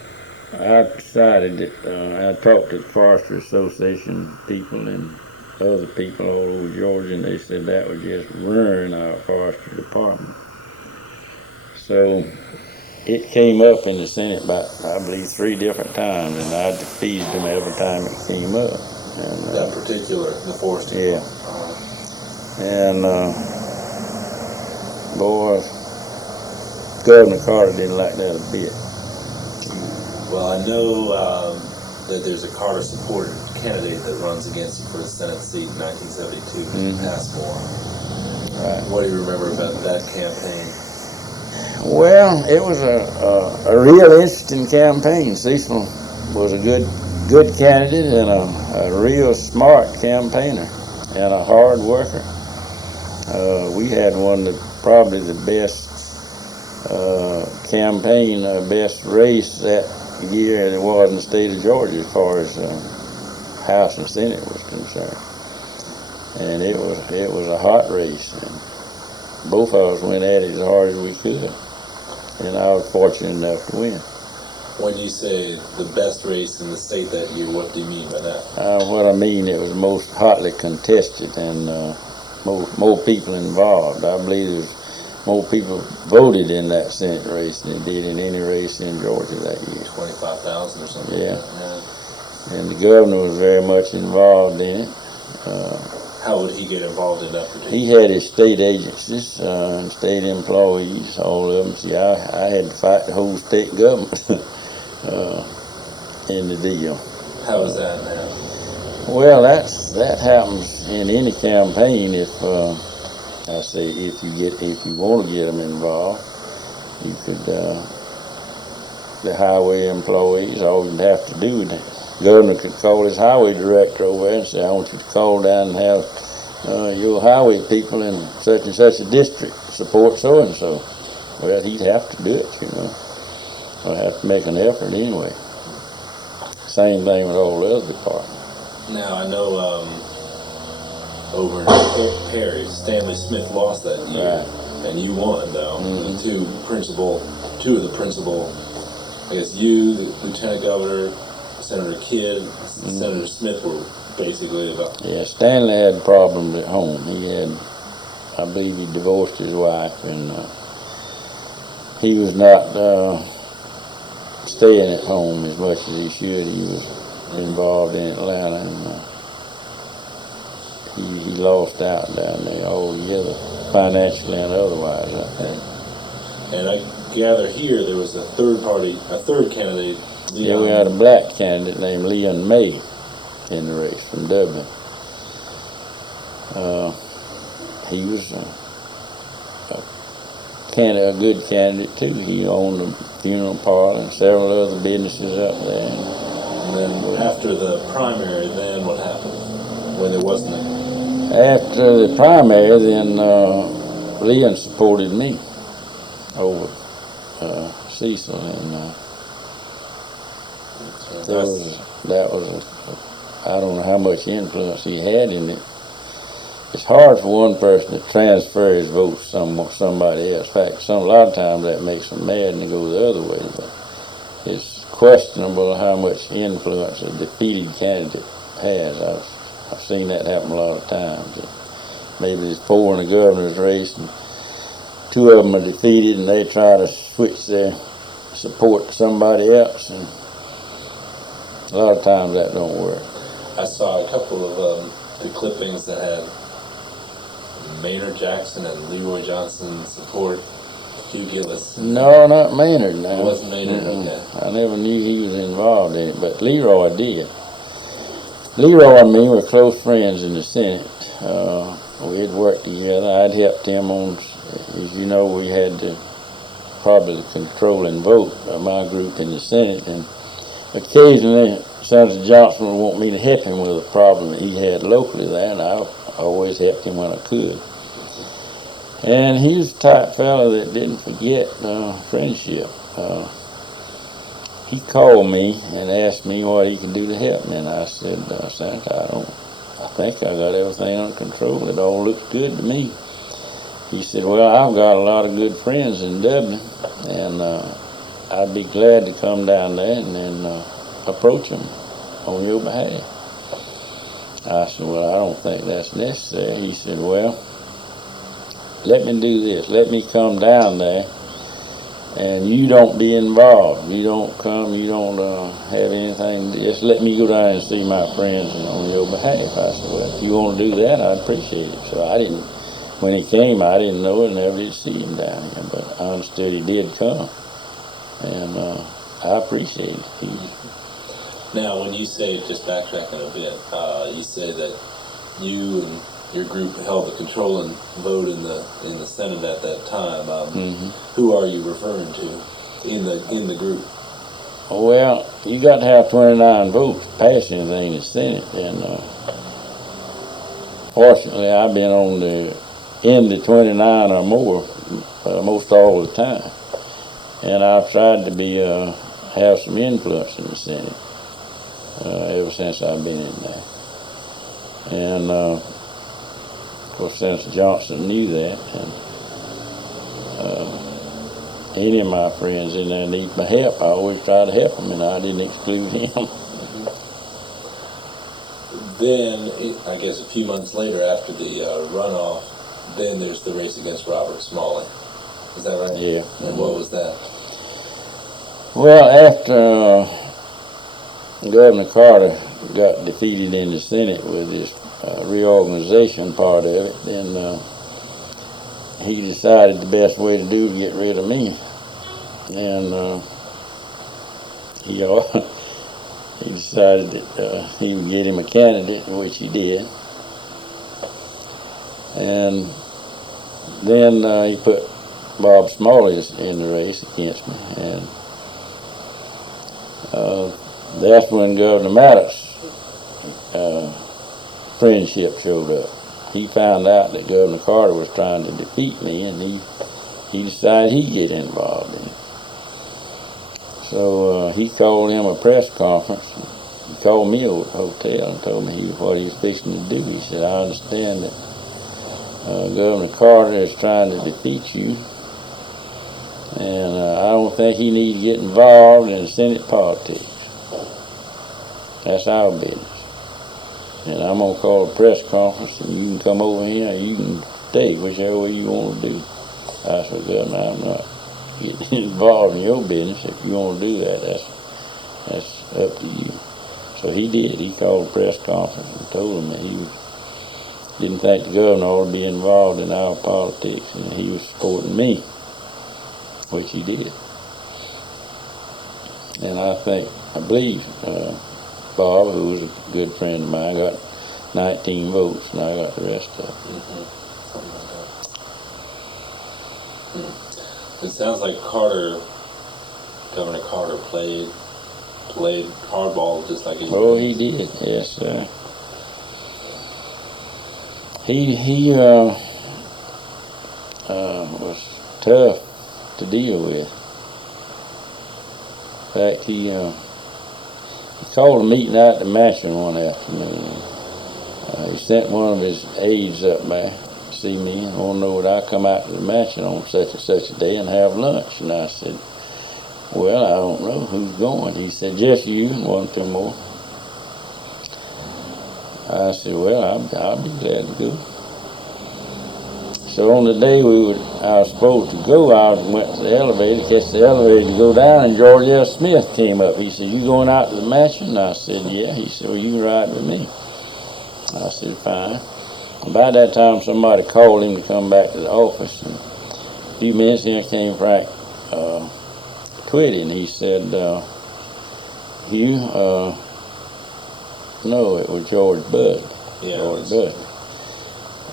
I decided that I talked to the Forestry Association people and other people all over Georgia, and they said that would just ruin our forestry department. So it came up in the Senate about, I believe, 3 different times, and I defeated them every time it came up. And, that particular, the forestry. Yeah. And boy, Governor Carter didn't like that a bit. Well, I know that there's a Carter-supported candidate that runs against you for the Senate seat in 1972, Passmore. Right. What do you remember about that campaign? Well, it was a real interesting campaign. Cecil was a good candidate and a real smart campaigner and a hard worker. We had one of probably the best campaign, best race that year it was in the state of Georgia as far as House and Senate was concerned. And it was a hot race. And both of us went at it as hard as we could. And I was fortunate enough to win. When you say the best race in the state that year, what do you mean by that? What I mean, it was most hotly contested and more people involved. I believe there's more people voted in that Senate race than they did in any race in Georgia that year. 25,000 or something. Yeah. Like that. And the governor was very much involved in it. How would he get involved in that particular? He had his state agencies and state employees, all of them. See, I had to fight the whole state government in the deal. How is that now? Well, that happens in any campaign. If I say if you want to get them involved, you could. The highway employees, all you'd have to do, the governor could call his highway director over there and say, I want you to call down and have your highway people in such and such a district support so and so. Well, he'd have to do it, you know. I'll have to make an effort anyway. Same thing with all the other departments. Now, I know over in Perry, Stanley Smith lost that year, Right. and you won, though. Mm-hmm. The two of the principal, I guess you, the lieutenant governor, Senator Kidd, Senator Smith were basically about. Yeah, Stanley had problems at home. He had, I believe he divorced his wife, and he was not staying at home as much as he should. He was involved in Atlanta, and he lost out down there altogether, financially and otherwise, I think. And I gather here there was a third candidate. Leon. Yeah, we had a black candidate named Leon May in the race from Dublin. He was a good candidate too. He owned a funeral parlor and several other businesses up there. And then after the primary, then what happened? When there wasn't a... After the primary, then Leon supported me over Cecil, and that was I don't know how much influence he had in it. It's hard for one person to transfer his vote to somebody else. In fact, a lot of times that makes them mad and they go the other way. But it's questionable how much influence a defeated candidate has. I've seen that happen a lot of times. Maybe there's 4 in the governor's race and 2 of them are defeated and they try to switch their support to somebody else, and a lot of times that don't work. I saw a couple of the clippings that had Maynard Jackson and Leroy Johnson support Hugh Gillis. No, not Maynard. No. It wasn't Maynard. Okay. I never knew he was involved in it, but Leroy did. Leroy and me were close friends in the Senate. We had worked together. I'd helped him on, as you know, we had probably the controlling vote of my group in the Senate, and occasionally Senator Johnson would want me to help him with a problem that he had locally there, and I always helped him when I could. And he was the type fellow that didn't forget friendship. He called me and asked me what he could do to help me, and I said, Senator, I think I got everything under control. It all looks good to me. He said, well, I've got a lot of good friends in Dublin, and I'd be glad to come down there and then approach them on your behalf. I said, well, I don't think that's necessary. He said, well, let me do this. Let me come down there, and you don't be involved. You don't come, you don't have anything. Just let me go down and see my friends on your behalf. I said, well, if you want to do that, I'd appreciate it. So when he came, I didn't know it, never did see him down here, but I understood he did come, and I appreciate it. Now, when you say, just backtracking a bit, you say that you and your group held the controlling vote in the Senate at that time. Who are you referring to in the group? Well, you got to have 29 votes to pass anything in the Senate, and fortunately, I've been on the end of 29 or more most all the time, and I've tried to be have some influence in the Senate ever since I've been in there. And of course, Senator Johnson knew that, and any of my friends in there need my help, I always try to help them, and I didn't exclude him. Then, I guess a few months later, after the runoff, then there's the race against Robert Smalley. Is that right? Yeah. And what was that? Well, after Governor Carter got defeated in the Senate with his reorganization part of it, then he decided the best way to do to get rid of me. And he decided that he would get him a candidate, which he did. And then he put Bob Smalley in the race against me. And that's when Governor Maddox's friendship showed up. He found out that Governor Carter was trying to defeat me, and he decided he'd get involved in it. So he called him a press conference. He called me over at the hotel and told me what he was fixing to do. He said, I understand that Governor Carter is trying to defeat you, and I don't think he needs to get involved in Senate politics. That's our business. And I'm going to call a press conference, and you can come over here, or you can stay, whichever way you want to do. I said, Governor, I'm not getting involved in your business. If you want to do that, that's up to you. So he did. He called a press conference and told him that he didn't think the governor ought to be involved in our politics, and he was supporting me, which he did. And I believe Bob, who was a good friend of mine, got 19 votes, and I got the rest of it. It sounds like Governor Carter played hardball just like he did. Oh, he did, yes, sir. He was tough to deal with. In fact, he called a meeting out at the mansion one afternoon. He sent one of his aides up there to see me and wanted to know would I come out to the mansion on such and such a day and have lunch. And I said, well, I don't know who's going. He said, just you and one or two more. I said, well, I'll be glad to go. So on the day I was supposed to go, I went to the elevator, catch the elevator to go down, and George L. Smith came up. He said, you going out to the mansion? And I said, yeah. He said, well, you can ride with me. I said, fine. By that time, somebody called him to come back to the office. And a few minutes in came Frank Twitty, and he said, Hugh, no, it was George Budd. Yeah, George Budd.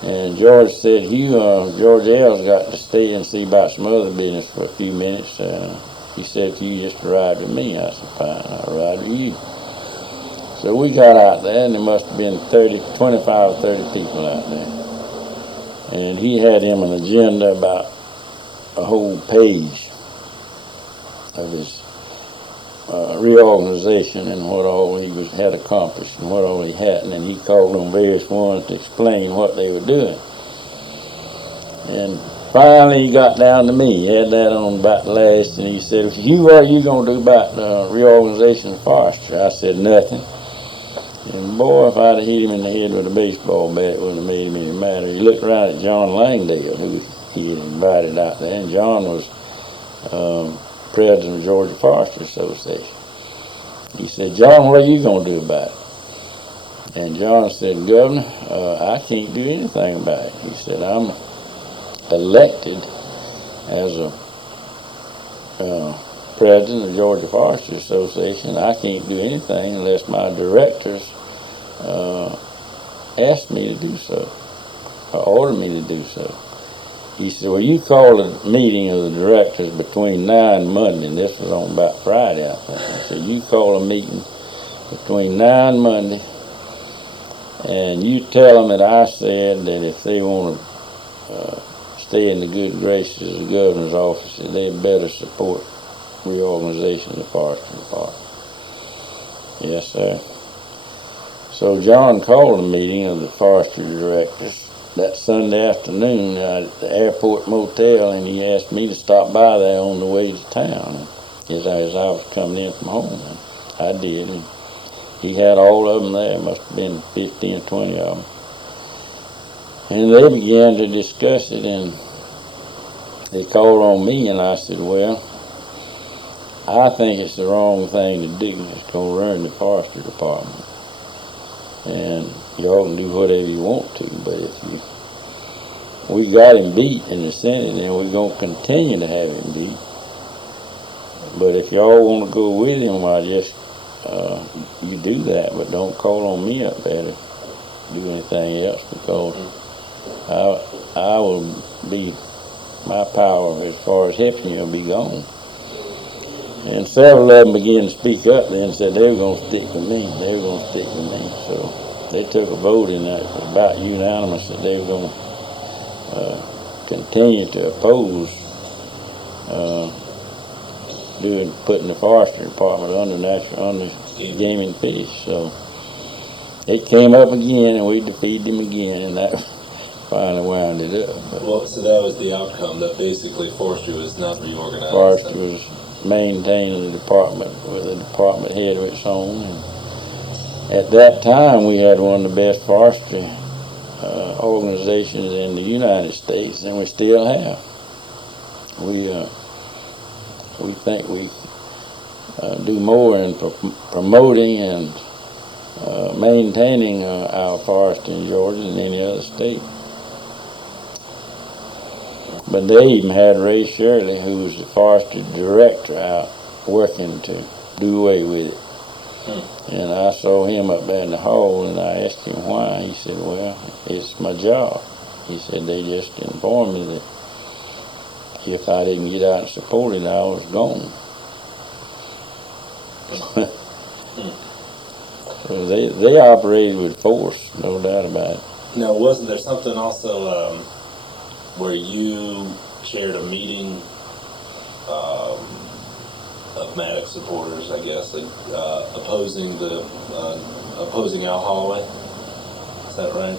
And George said, Hugh, George L's got to stay and see about some other business for a few minutes. He said, if you just ride with me. I said, fine, I'll ride with you. So we got out there, and there must have been 25 or 30 people out there. And he had him an agenda about a whole page of his reorganization and what all he had accomplished and what all he hadn't, and he called on various ones to explain what they were doing. And finally he got down to me. He had that on about the last, and he said, Hugh, what are you going to do about reorganization of forestry? I said, nothing. And boy, if I'd have hit him in the head with a baseball bat, it wouldn't have made him any matter. He looked around at John Langdale, who he had invited out there, and John was president of Georgia Forestry Association. He said, John, what are you going to do about it? And John said, Governor, I can't do anything about it. He said, I'm elected as a president of Georgia Forestry Association. I can't do anything unless my directors ask me to do so, or order me to do so. he said, well, you call a meeting of the directors between now and Monday, and this was on about Friday, I think. He said, you call a meeting between now and Monday, and you tell them that I said that if they want to stay in the good graces of the governor's office, that they better support reorganization of the forestry department. Yes, sir. So John called a meeting of the forestry directors that Sunday afternoon at the airport motel, and he asked me to stop by there on the way to town as I was coming in from home. And I did, and he had all of them there. Must have been 15 or 20 of them. And they began to discuss it, and they called on me, and I said, well, I think it's the wrong thing to do. It's going to ruin the forestry department. And y'all can do whatever you want to, but we got him beat in the Senate, and we're going to continue to have him beat. But if y'all want to go with him, I just, you do that, but don't call on me up there to do anything else, because I will be, my power as far as helping you will be gone. And several of them began to speak up then and said they were going to stick with me. They were going to stick with me. So they took a vote in that about unanimous that they were going to continue to oppose putting the forestry department under game and fish. So it came up again, and we defeated him again, and that finally wound it up. Well, so that was the outcome, that basically forestry was not reorganized. Forestry was maintaining the department with a department head of its own. And at that time, we had one of the best forestry organizations in the United States, and we still have. We think we do more in promoting and maintaining our forestry in Georgia than any other state. But they even had Ray Shirley, who was the forestry director, out working to do away with it. And I saw him up there in the hall, and I asked him why. He said, well, it's my job. He said, they just informed me that if I didn't get out and support it, I was gone. So they operated with force, no doubt about it. Now, wasn't there something also where you chaired a meeting of Maddox supporters, I guess, opposing Al Holloway? Is that right?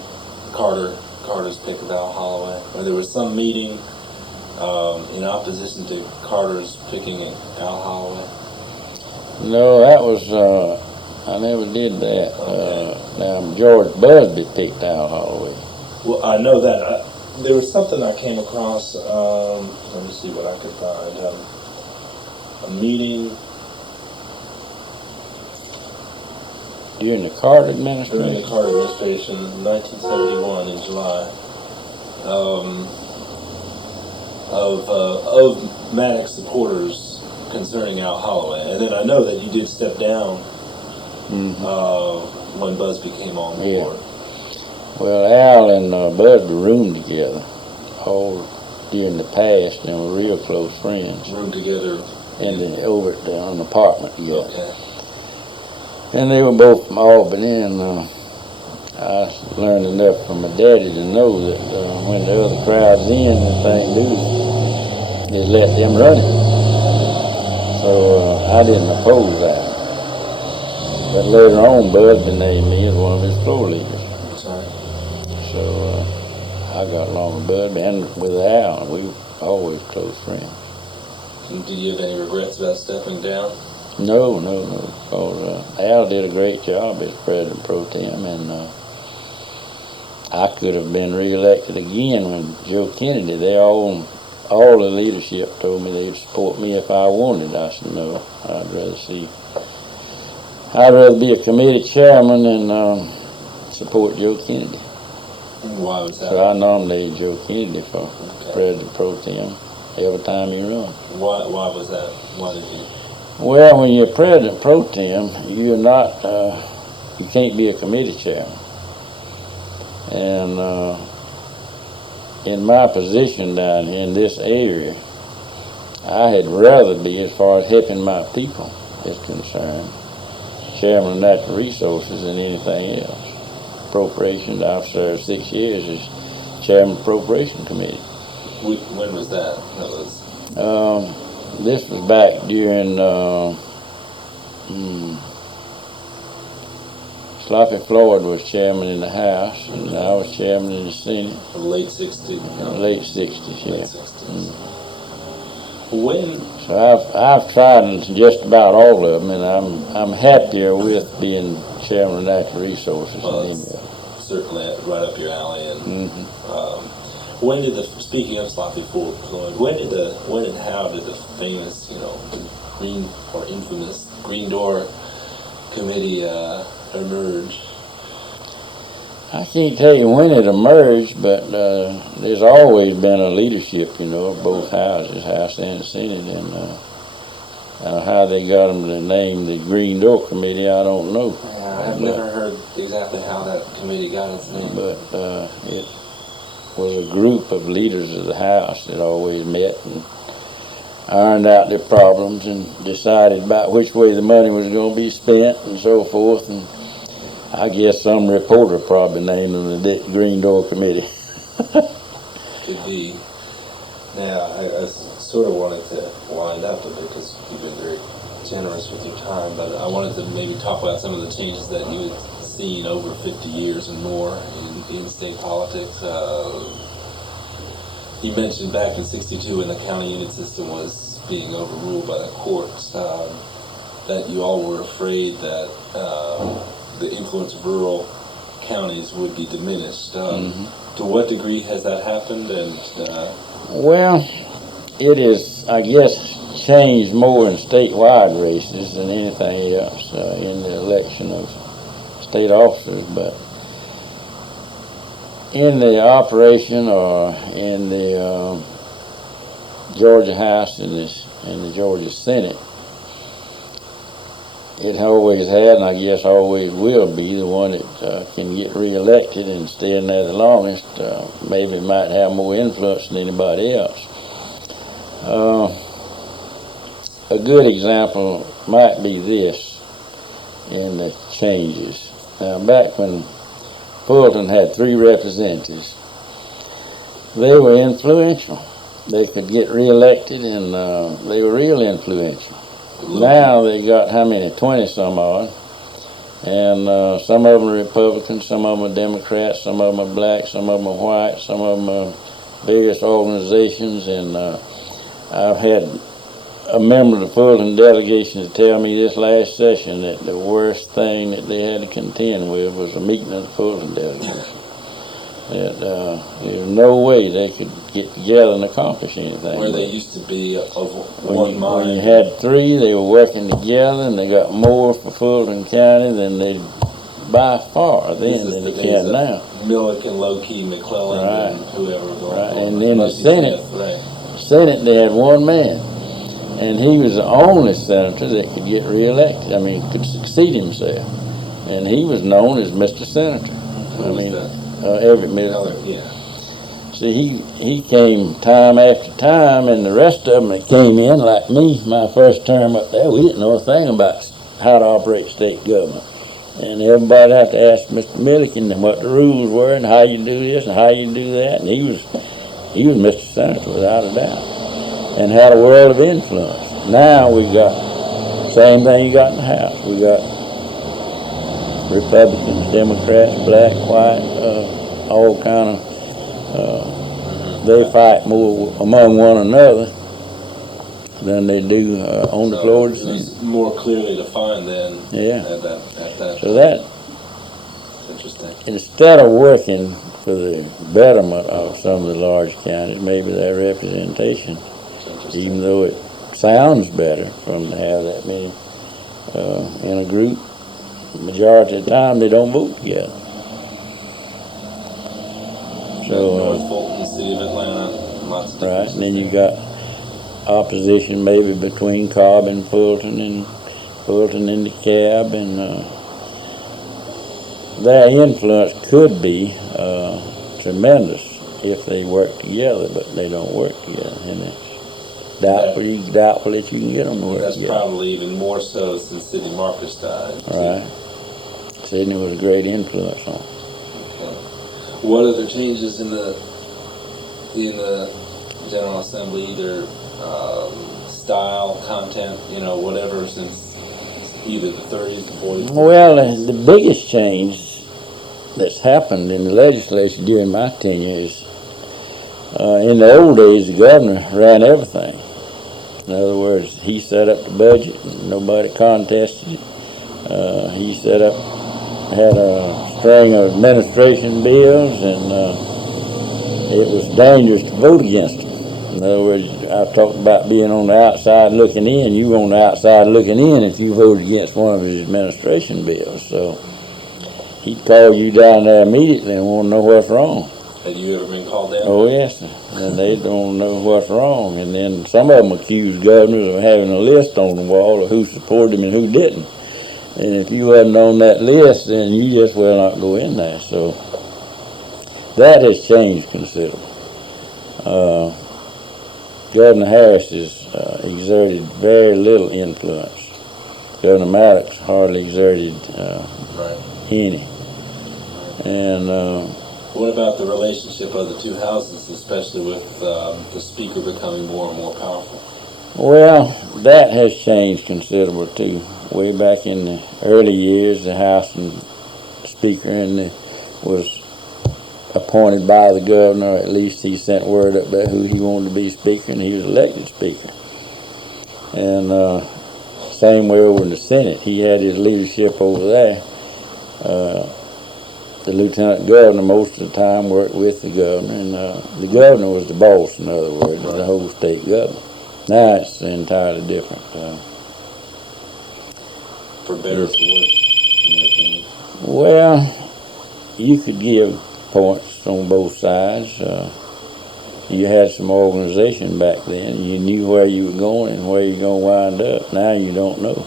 Carter's pick of Al Holloway. Or there was some meeting in opposition to Carter's picking Al Holloway? No, that was, I never did that. Okay. Now, George Busby picked Al Holloway. Well, I know that. There was something I came across, let me see what I could find. A meeting During the Carter administration? during the Carter administration, 1971 in July, of Maddox supporters concerning Al Holloway. And then I know that you did step down when Busby came on board. Yeah. Well, Al and Busby roomed together all during the past, and were real close friends. Roomed together. Over at an apartment together. Okay. And they were both from Albany, and I learned enough from my daddy to know that when the other crowd's in, the thing to do is let them run it. So I didn't oppose that. But later on, Busby named me as one of his floor leaders. That's right. So I got along with Busby and with Al, and we were always close friends. And do you have any regrets about stepping down? No, because Al did a great job as president pro tem, and I could have been reelected again when Joe Kennedy. All the leadership told me they'd support me if I wanted. I said no, I'd rather be a committee chairman than support Joe Kennedy. Why was that? So I nominated Joe Kennedy for president pro tem every time he run. Why was that? Why did you? Well, when you're president pro tem, you're not, you can't be a committee chairman. And in my position down here in this area, I had rather be, as far as helping my people is concerned, chairman of natural resources than anything else. Appropriations, I've served 6 years as chairman of the appropriation committee. When was that? That was This was back during Sloppy Floyd was chairman in the House, and I was chairman in the Senate. late 60s. Late 60s, yeah. Late 60s. When? So I've tried just about all of them, and I'm happier with being chairman of natural resources than any of them. Certainly right up your alley. And when did speaking of Sloppy Floyd, when and how did the famous, green or infamous Green Door Committee emerge? I can't tell you when it emerged, but there's always been a leadership, of both houses, House and Senate, and how they got them to name the Green Door Committee, I don't know. Yeah, I've never heard exactly how that committee got its name. But it was a group of leaders of the House that always met and ironed out their problems and decided about which way the money was going to be spent and so forth. And I guess some reporter probably named them the Green Door Committee. Could be. Now, I sort of wanted to wind up a bit because you've been very generous with your time, but I wanted to maybe talk about some of the changes that you had seen over 50 years and more in state politics. You mentioned back in '62 when the county unit system was being overruled by the courts, that you all were afraid that the influence of rural counties would be diminished. To what degree has that happened? And Well, it is, I guess, changed more in statewide races than anything else in the election of state officers, but in the operation or in the Georgia House and the Georgia Senate, it always had, and I guess always will be, the one that can get reelected and stay in there the longest. Maybe might have more influence than anybody else. A good example might be this in the changes. Now, back when Fulton had 3 representatives, they were influential. They could get reelected, and they were real influential. Now they got how many? 20 some odd, and some of them are Republicans, some of them are Democrats, some of them are black, some of them are white, some of them are various organizations. And I've had a member of the Fulton delegation to tell me this last session that the worst thing that they had to contend with was a meeting of the Fulton delegation. That there's no way they could get together and accomplish anything. where they used to be of one mind. When you had 3, they were working together, and they got more for Fulton County than they by far then than they can now. Milliken, Low-Key, McClellan, Right. and whoever. Right. And in the Lucky Senate, Smith, right. Senate they had 1 man, and he was the only senator that could get reelected. I mean, could succeed himself, and he was known as Mr. Senator. Who was that? Everett Miller. Yeah. See, he came time after time, and the rest of them that came in, like me, my first term up there, we didn't know a thing about how to operate state government. And everybody had to ask Mr. Milliken what the rules were and how you do this and how you do that. And he was Mr. Senator without a doubt, and had a world of influence. Now we got the same thing you got in the House. We got Republicans, Democrats, black, white, all kind of. They fight more among one another than they do on the floor of the Senate. It's more clearly defined than Yeah. at that So that's interesting. instead of working for the betterment of some of the large counties, maybe their representation, even though it sounds better for them to have that many in a group, the majority of the time they don't vote together. So, North Fulton, City of Atlanta, lots of right, and then you got opposition maybe between Cobb and Fulton and DeKalb, and their influence could be tremendous if they work together, but they don't work together, and it's doubtful that you can get them to work That's together. probably even more so since Sidney Marcus died. Right. Sidney was a great influence on him. Okay. What other changes in the General Assembly, either style, content, whatever, since either the 30s, the 40s? Well, the biggest change that's happened in the legislature during my tenure is, in the old days, the governor ran everything. In other words, he set up the budget, and nobody contested it. He had a string of administration bills, and it was dangerous to vote against them. In other words, I talked about being on the outside looking in. You were on the outside looking in if you voted against one of his administration bills. So he'd call you down there immediately and want to know what's wrong. Had you ever been called down? Oh, yes, sir. And they don't know what's wrong. And then some of them accused governors of having a list on the wall of who supported him and who didn't. And if you wasn't on that list, then you just will not go in there. So that has changed considerably. Governor Harris has exerted very little influence. Governor Maddox hardly exerted any. And what about the relationship of the two houses, especially with the Speaker becoming more and more powerful? Well, that has changed considerably too. Way back in the early years, the House and Speaker was appointed by the governor, or at least he sent word up about who he wanted to be Speaker, and he was elected Speaker. And same way over in the Senate, he had his leadership over there. The Lieutenant Governor most of the time worked with the governor, and the governor was the boss, in other words, of the whole state government. Now it's entirely different. For better or for worse, in your opinion? Well, you could give points on both sides. You had some organization back then. You knew where you were going and where you're going to wind up. Now you don't know.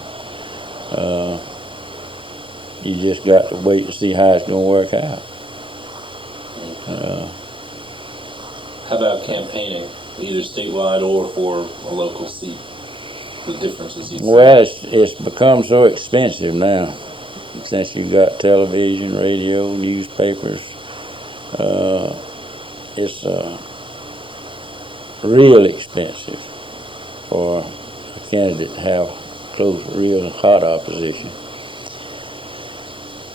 You just got to wait to see how it's going to work out. How about campaigning, either statewide or for a local seat? The differences you see? Well, it's become so expensive now. Since you've got television, radio, newspapers, it's real expensive for a candidate to have close, real hot opposition.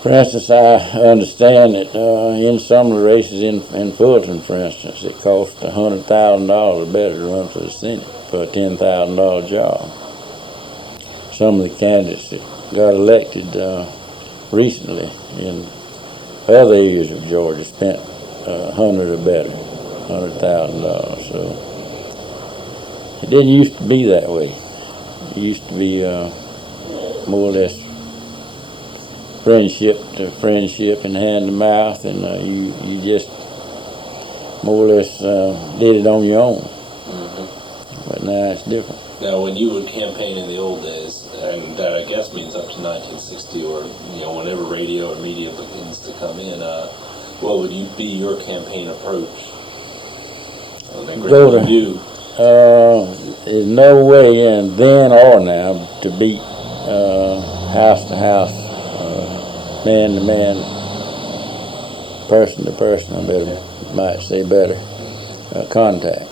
For instance, I understand that in some of the races in Fulton, for instance, it costs $100,000 or better to run for the Senate for a $10,000 job. Some of the candidates that got elected recently in other areas of Georgia spent $100,000 or better, $100,000. So it didn't used to be that way. It used to be more or less friendship to friendship and hand to mouth, and you just more or less did it on your own. Mm-hmm. But now it's different. Now, when you would campaign in the old days, and that I guess means up to 1960, or whenever radio or media begins to come in, what would be your campaign approach? There's no way in then or now to beat house to house, man to man, person to person. I might say better contact.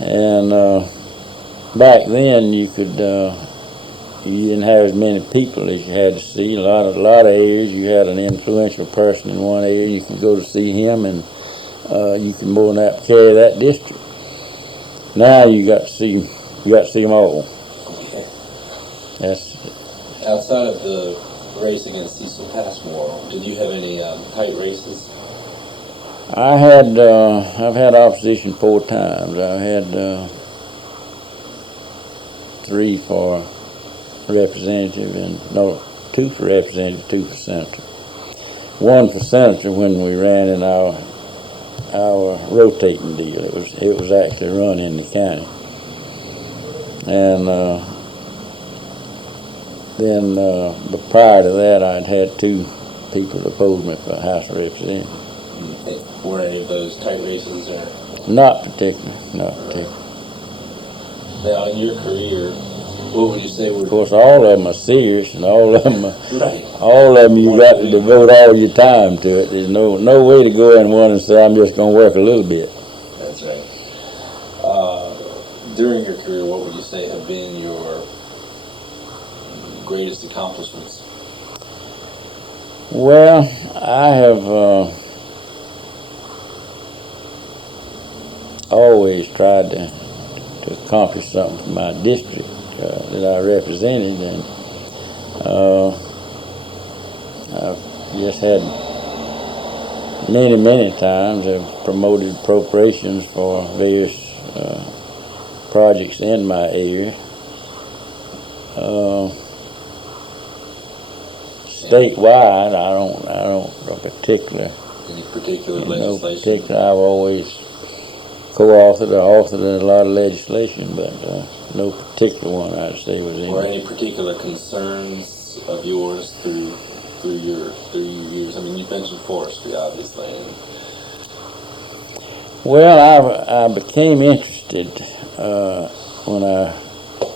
And back then you didn't have as many people as you had to see. A lot of areas you had an influential person in one area. You could go to see him, and you could more than that carry that district. Now you got to see them all. Okay. That's outside of the race against Cecil Passmore. Did you have any tight races? I've had opposition 4 times. I had 3 for representative, and 2 for representative, 2 for senator. 1 for senator when we ran in our rotating deal. It was actually run in the county, and then but prior to that, I'd had 2 people oppose me for House of Representatives. Were any of those tight races or? Not particularly, not particularly. Now, in your career, what would you say were? Of course, all of them are serious, and all of them, Right. all of them, you got to devote all your time to it. There's no way to go in one and say I'm just going to work a little bit. That's right. During your career, what would you say have been your greatest accomplishments? Well, I have always tried to accomplish something for my district that I represented, and I've just had many times I've promoted appropriations for various projects in my area. Statewide, I don't particular. Any particular No legislation? particular. I've always co-authored or authored a lot of legislation, but no particular one I'd say was any. Or any particular concerns of yours through your years? I mean, you mentioned forestry, obviously. Well, I became interested when I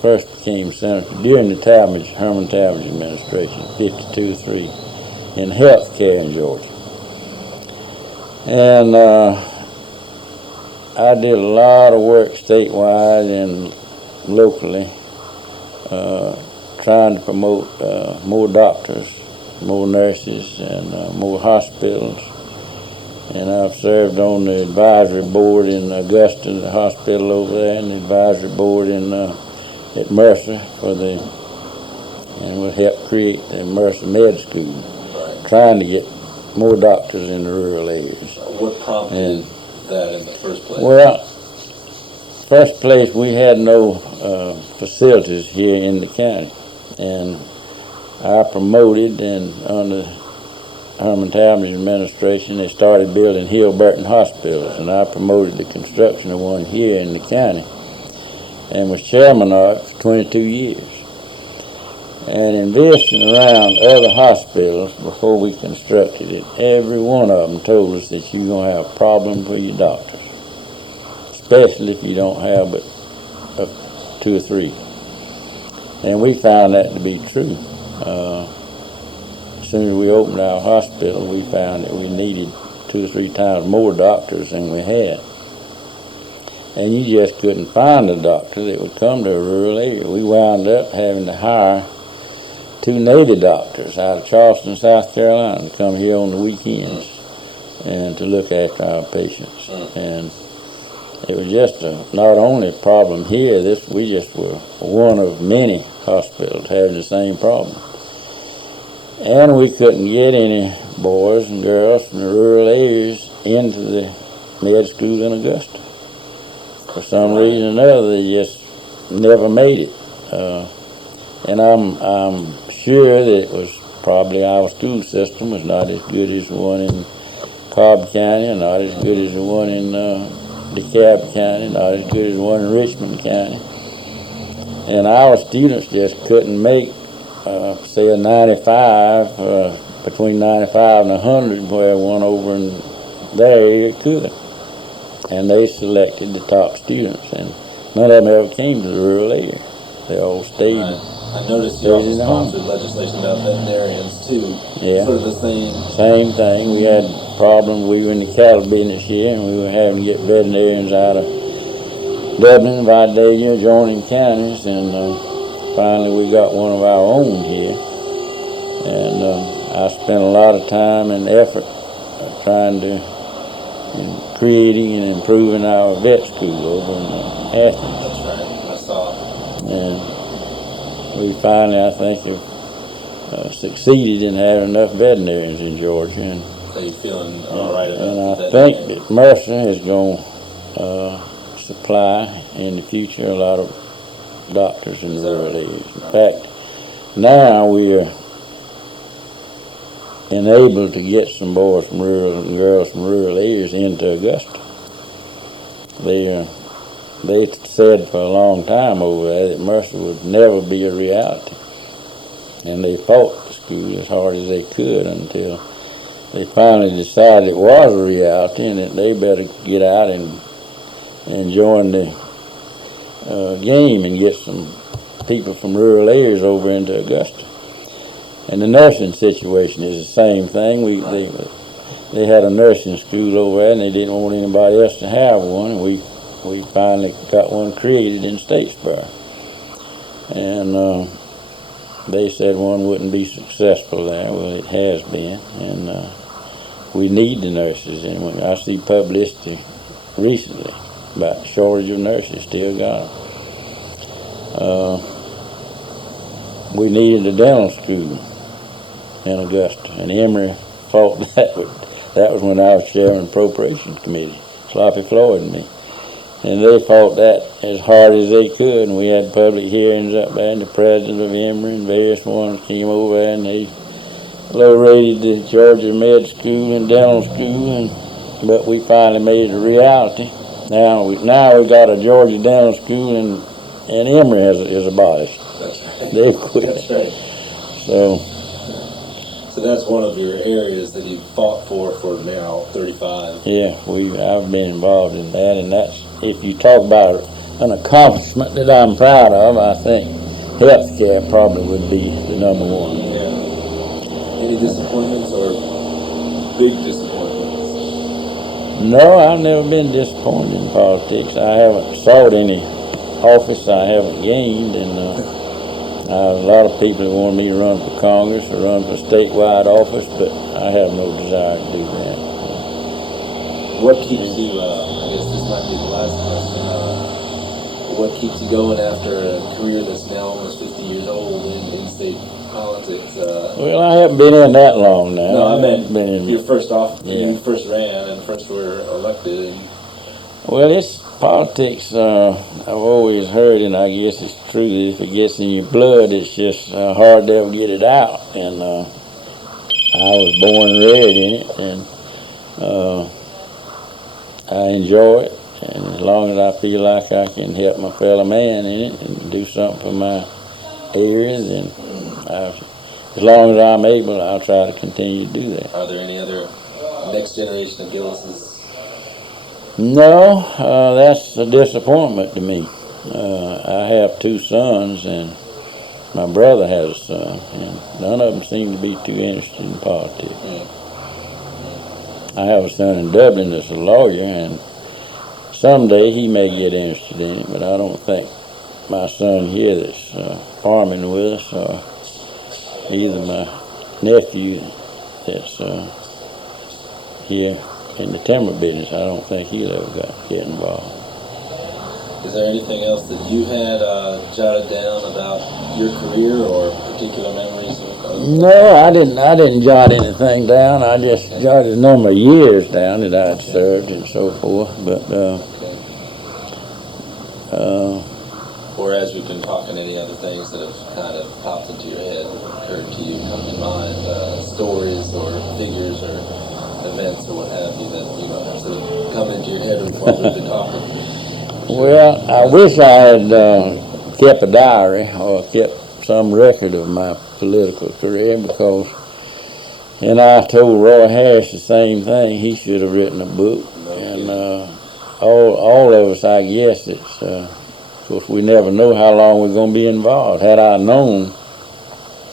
first became senator during the Herman Talmadge administration, 52-3, in health care in Georgia. And I did a lot of work statewide and locally trying to promote more doctors, more nurses, and more hospitals. And I've served on the advisory board in Augusta, the hospital over there, and the advisory board in at Mercer and we helped create the Mercer Med School, Right. trying to get more doctors in the rural areas. What prompted that in the first place? Well, first place, we had no facilities here in the county, and I promoted, and under Herman Talmadge administration, they started building Hill-Burton hospitals, and I promoted the construction of one here in the county, and was chairman of it for 22 years. And investing around other hospitals before we constructed it, every one of them told us that you're going to have a problem with your doctors, especially if you don't have but 2 or 3. And we found that to be true. As soon as we opened our hospital, we found that we needed 2 or 3 times more doctors than we had. And you just couldn't find a doctor that would come to a rural area. We wound up having to hire 2 Navy doctors out of Charleston, South Carolina, to come here on the weekends and to look after our patients. And it was just not only a problem here, we just were one of many hospitals having the same problem. And we couldn't get any boys and girls from the rural areas into the med school in Augusta. For some reason or another, they just never made it. And I'm sure that it was probably our school system was not as good as the one in Cobb County, or not as good as the one in DeKalb County, not as good as the one in Richmond County. And our students just couldn't make, say, a 95, between 95 and 100, where one over in their area could. And they selected the top students, and none of them ever came to the rural area. They all stayed. I noticed you also sponsored legislation about veterinarians too. Yeah. Sort of the same thing. We had problems. We were in the cattle business here, and we were having to get veterinarians out of Dublin, Vidalia, adjoining counties, and finally we got one of our own here. And I spent a lot of time and effort trying to creating and improving our vet school over in Athens. That's right. I saw. And we finally, I think, have succeeded in having enough veterinarians in Georgia. And so you're feeling all right about and that? I think that Mercer is going to supply in the future a lot of doctors in the rural areas. In fact, now we are enabled to get some boys from rural and girls from rural areas into Augusta. They said for a long time over there that Mercer would never be a reality, and they fought the school as hard as they could until they finally decided it was a reality and that they better get out and join the game and get some people from rural areas over into Augusta. And the nursing situation is the same thing. They had a nursing school over there, and they didn't want anybody else to have one. And we finally got one created in Statesboro. And they said one wouldn't be successful there. Well, it has been, and we need the nurses. And when I see publicity recently about the shortage of nurses, still got them. We needed a dental school in Augusta, and Emory fought that. That was when I was chairman of the Appropriations Committee, Sloppy Floyd and me. And they fought that as hard as they could, and we had public hearings up there, and the president of Emory and various ones came over there, and they low-rated the Georgia Med School and dental school, but we finally made it a reality. Now we got a Georgia dental school, and Emory is abolished. That's right. They've quit. That's right. So that's one of your areas that you fought for now 35. yeah, I've been involved in that, and that's, if you talk about an accomplishment that I'm proud of, I think healthcare probably would be the number one. Yeah. Any disappointments or big disappointments? No, I've never been disappointed in politics. I haven't sought any office I haven't gained, and a lot of people have wanted me to run for Congress or run for statewide office, but I have no desire to do that. What keeps you, I guess this might be the last question, what keeps you going after a career that's now almost 50 years old in state politics? Well, I haven't been in that long now. No, I meant been in, your first off, yeah. You first ran and first were elected. Well, it's politics. I've always heard, and I guess it's true, that if it gets in your blood, it's just hard to ever get it out. And I was born and reared in it, and I enjoy it. And as long as I feel like I can help my fellow man in it and do something for my areas, and as long as I'm able, I'll try to continue to do that. Are there any other next generation of Gillises? No, that's a disappointment to me. I have two sons, and my brother has a son, and none of them seem to be too interested in politics. I have a son in Dublin that's a lawyer, and someday he may get interested in it, but I don't think my son here that's farming with us, or either my nephew that's here in the timber business, I don't think he'll ever get involved. Is there anything else that you had jotted down about your career or particular memories of? No, I didn't jot anything down. I just jotted a number of years down that I'd served and so forth. But or as we've been talking, any other things that have kind of popped into your head, occurred to you, come to mind, stories or figures or events or what have you that have sort of come into your head while we've been talking? Well, I wish I had kept a diary or kept some record of my political career, because, and I told Roy Harris the same thing, he should have written a book. And all of us, I guess, it's, of course, we never know how long we're going to be involved. Had I known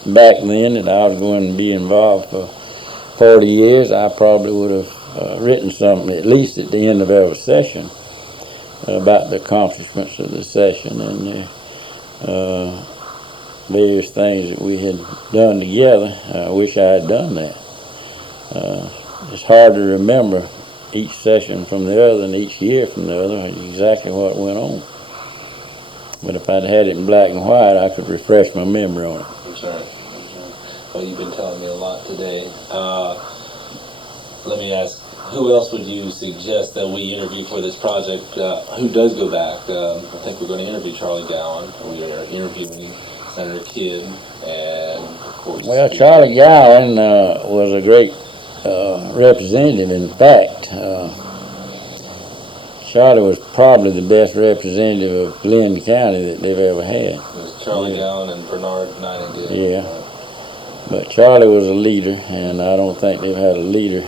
back then that I was going to be involved for 40 years, I probably would have written something, at least at the end of every session, about the accomplishments of the session and the various things that we had done together. I wish I had done that. It's hard to remember each session from the other and each year from the other, exactly what went on. But if I'd had it in black and white, I could refresh my memory on it. That's right. Well, you've been telling me a lot today. Let me ask, who else would you suggest that we interview for this project? Who does go back? I think we're going to interview Charlie Gowan. We are interviewing Senator Kidd, and of course. Well, Charlie Gowan was a great representative. In fact, Charlie was probably the best representative of Glenn County that they've ever had. It was Charlie Gowan and Bernard Nightingale. Yeah. But Charlie was a leader, and I don't think they've had a leader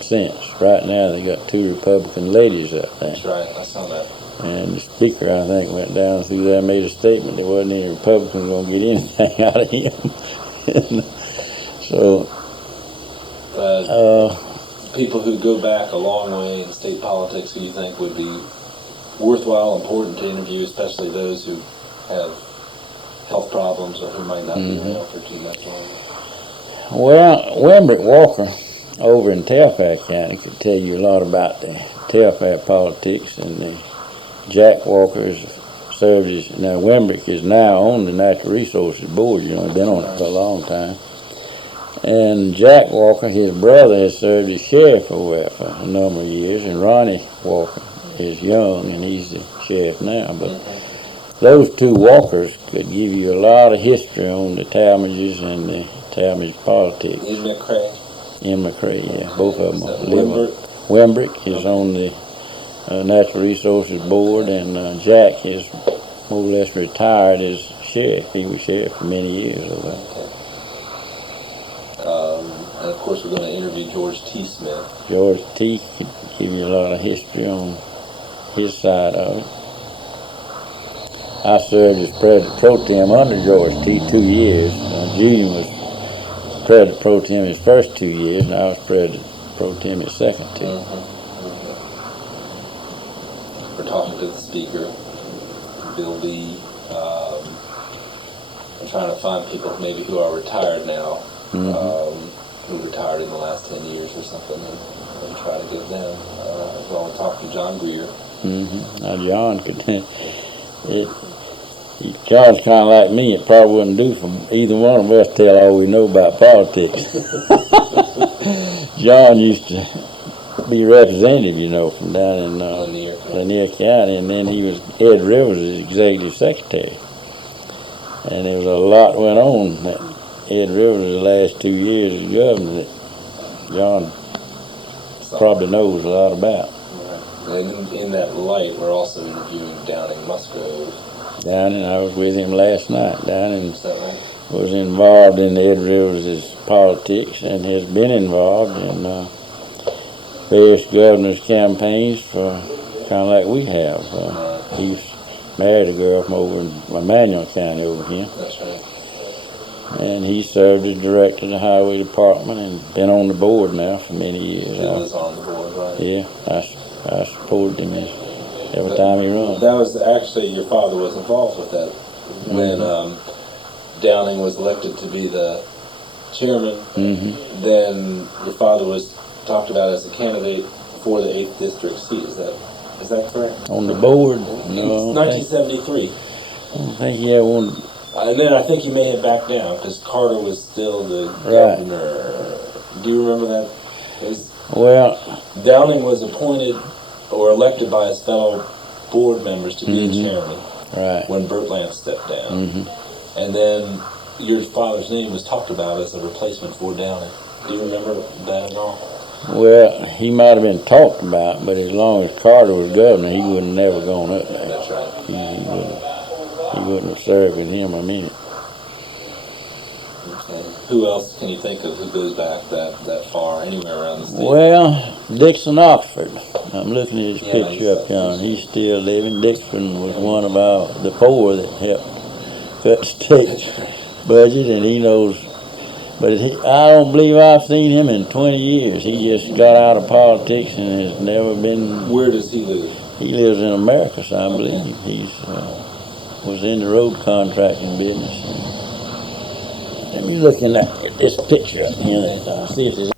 since. Right now, they got 2 Republican ladies up there. That's right. I saw that. And the speaker, I think, went down through there and made a statement there wasn't any Republicans going to get anything out of him. So, people who go back a long way in state politics, who you think would be worthwhile, important to interview, especially those who have health problems or who might not be around for too much longer? well, Wembrick Walker over in Telfair County could tell you a lot about the Telfair politics, and the Jack Walker has served as, now Wembrick is now on the Natural Resources Board, you know, been on it for a long time. And Jack Walker, his brother, has served as sheriff over there for a number of years, and Ronnie Walker is young, and he's the sheriff now. But those 2 Walkers could give you a lot of history on the Talmadges and the Talmadge politics. In McCrae? In McCrae, yeah. Both of them Wembrick? Wembrick is on the Natural Resources Board, and Jack is more or less retired as sheriff. He was sheriff for many years over there. And of course, we're going to interview George T. Smith. George T. could give you a lot of history on his side of it. I served as president pro tem under George T. 2 years. Junior was president pro tem his first 2 years, and I was president pro tem his second 2. We're talking to the speaker, Bill Lee. I'm trying to find people maybe who are retired now, who retired in the last 10 years or something, and try to get them. As well, I'll talk to John Greer. Now John could, John's kind of like me. It probably wouldn't do for either one of us to tell all we know about politics. John used to be representative, you know, from down in Lanier County, and then he was Ed Rivers' executive secretary. And there was a lot went on that Ed Rivers the last 2 years as governor that John probably knows a lot about. And in that light, we're also interviewing Downing Musgrove. Downing, I was with him last night. Downing Is that right? was involved in Ed Rivers' politics and has been involved in various governors' campaigns for kind of like we have. He married a girl from over in Emmanuel County over here. That's right. And he served as director of the highway department and been on the board now for many years. Bill is on the board, right? Yeah, I supported him every time he ran. That was actually, your father was involved with that when Downing was elected to be the chairman. Then your father was talked about as a candidate for the 8th district seat. Is that correct? On the board? No, 1973. I don't think he had one. And then I think he may have backed down because Carter was still the governor. Do you remember that? Well, Downing was appointed or elected by his fellow board members to be a chairman when Burt Lance stepped down. And then your father's name was talked about as a replacement for Downing. Do you remember that at all? Well, he might have been talked about, but as long as Carter was governor, he would have never gone up there. That's right. He wouldn't have served with him a minute. Okay. Who else can you think of who goes back that far, anywhere around the state? Well, Dixon Oxford. I'm looking at his picture up yonder. He's still living. Dixon was one of the 4 that helped cut the state budget, and he knows. But I don't believe I've seen him in 20 years. He just got out of politics and has never been. Where does he live? He lives in America, so I believe. He's was in the road contracting business. Let me look in this picture up here and see if there's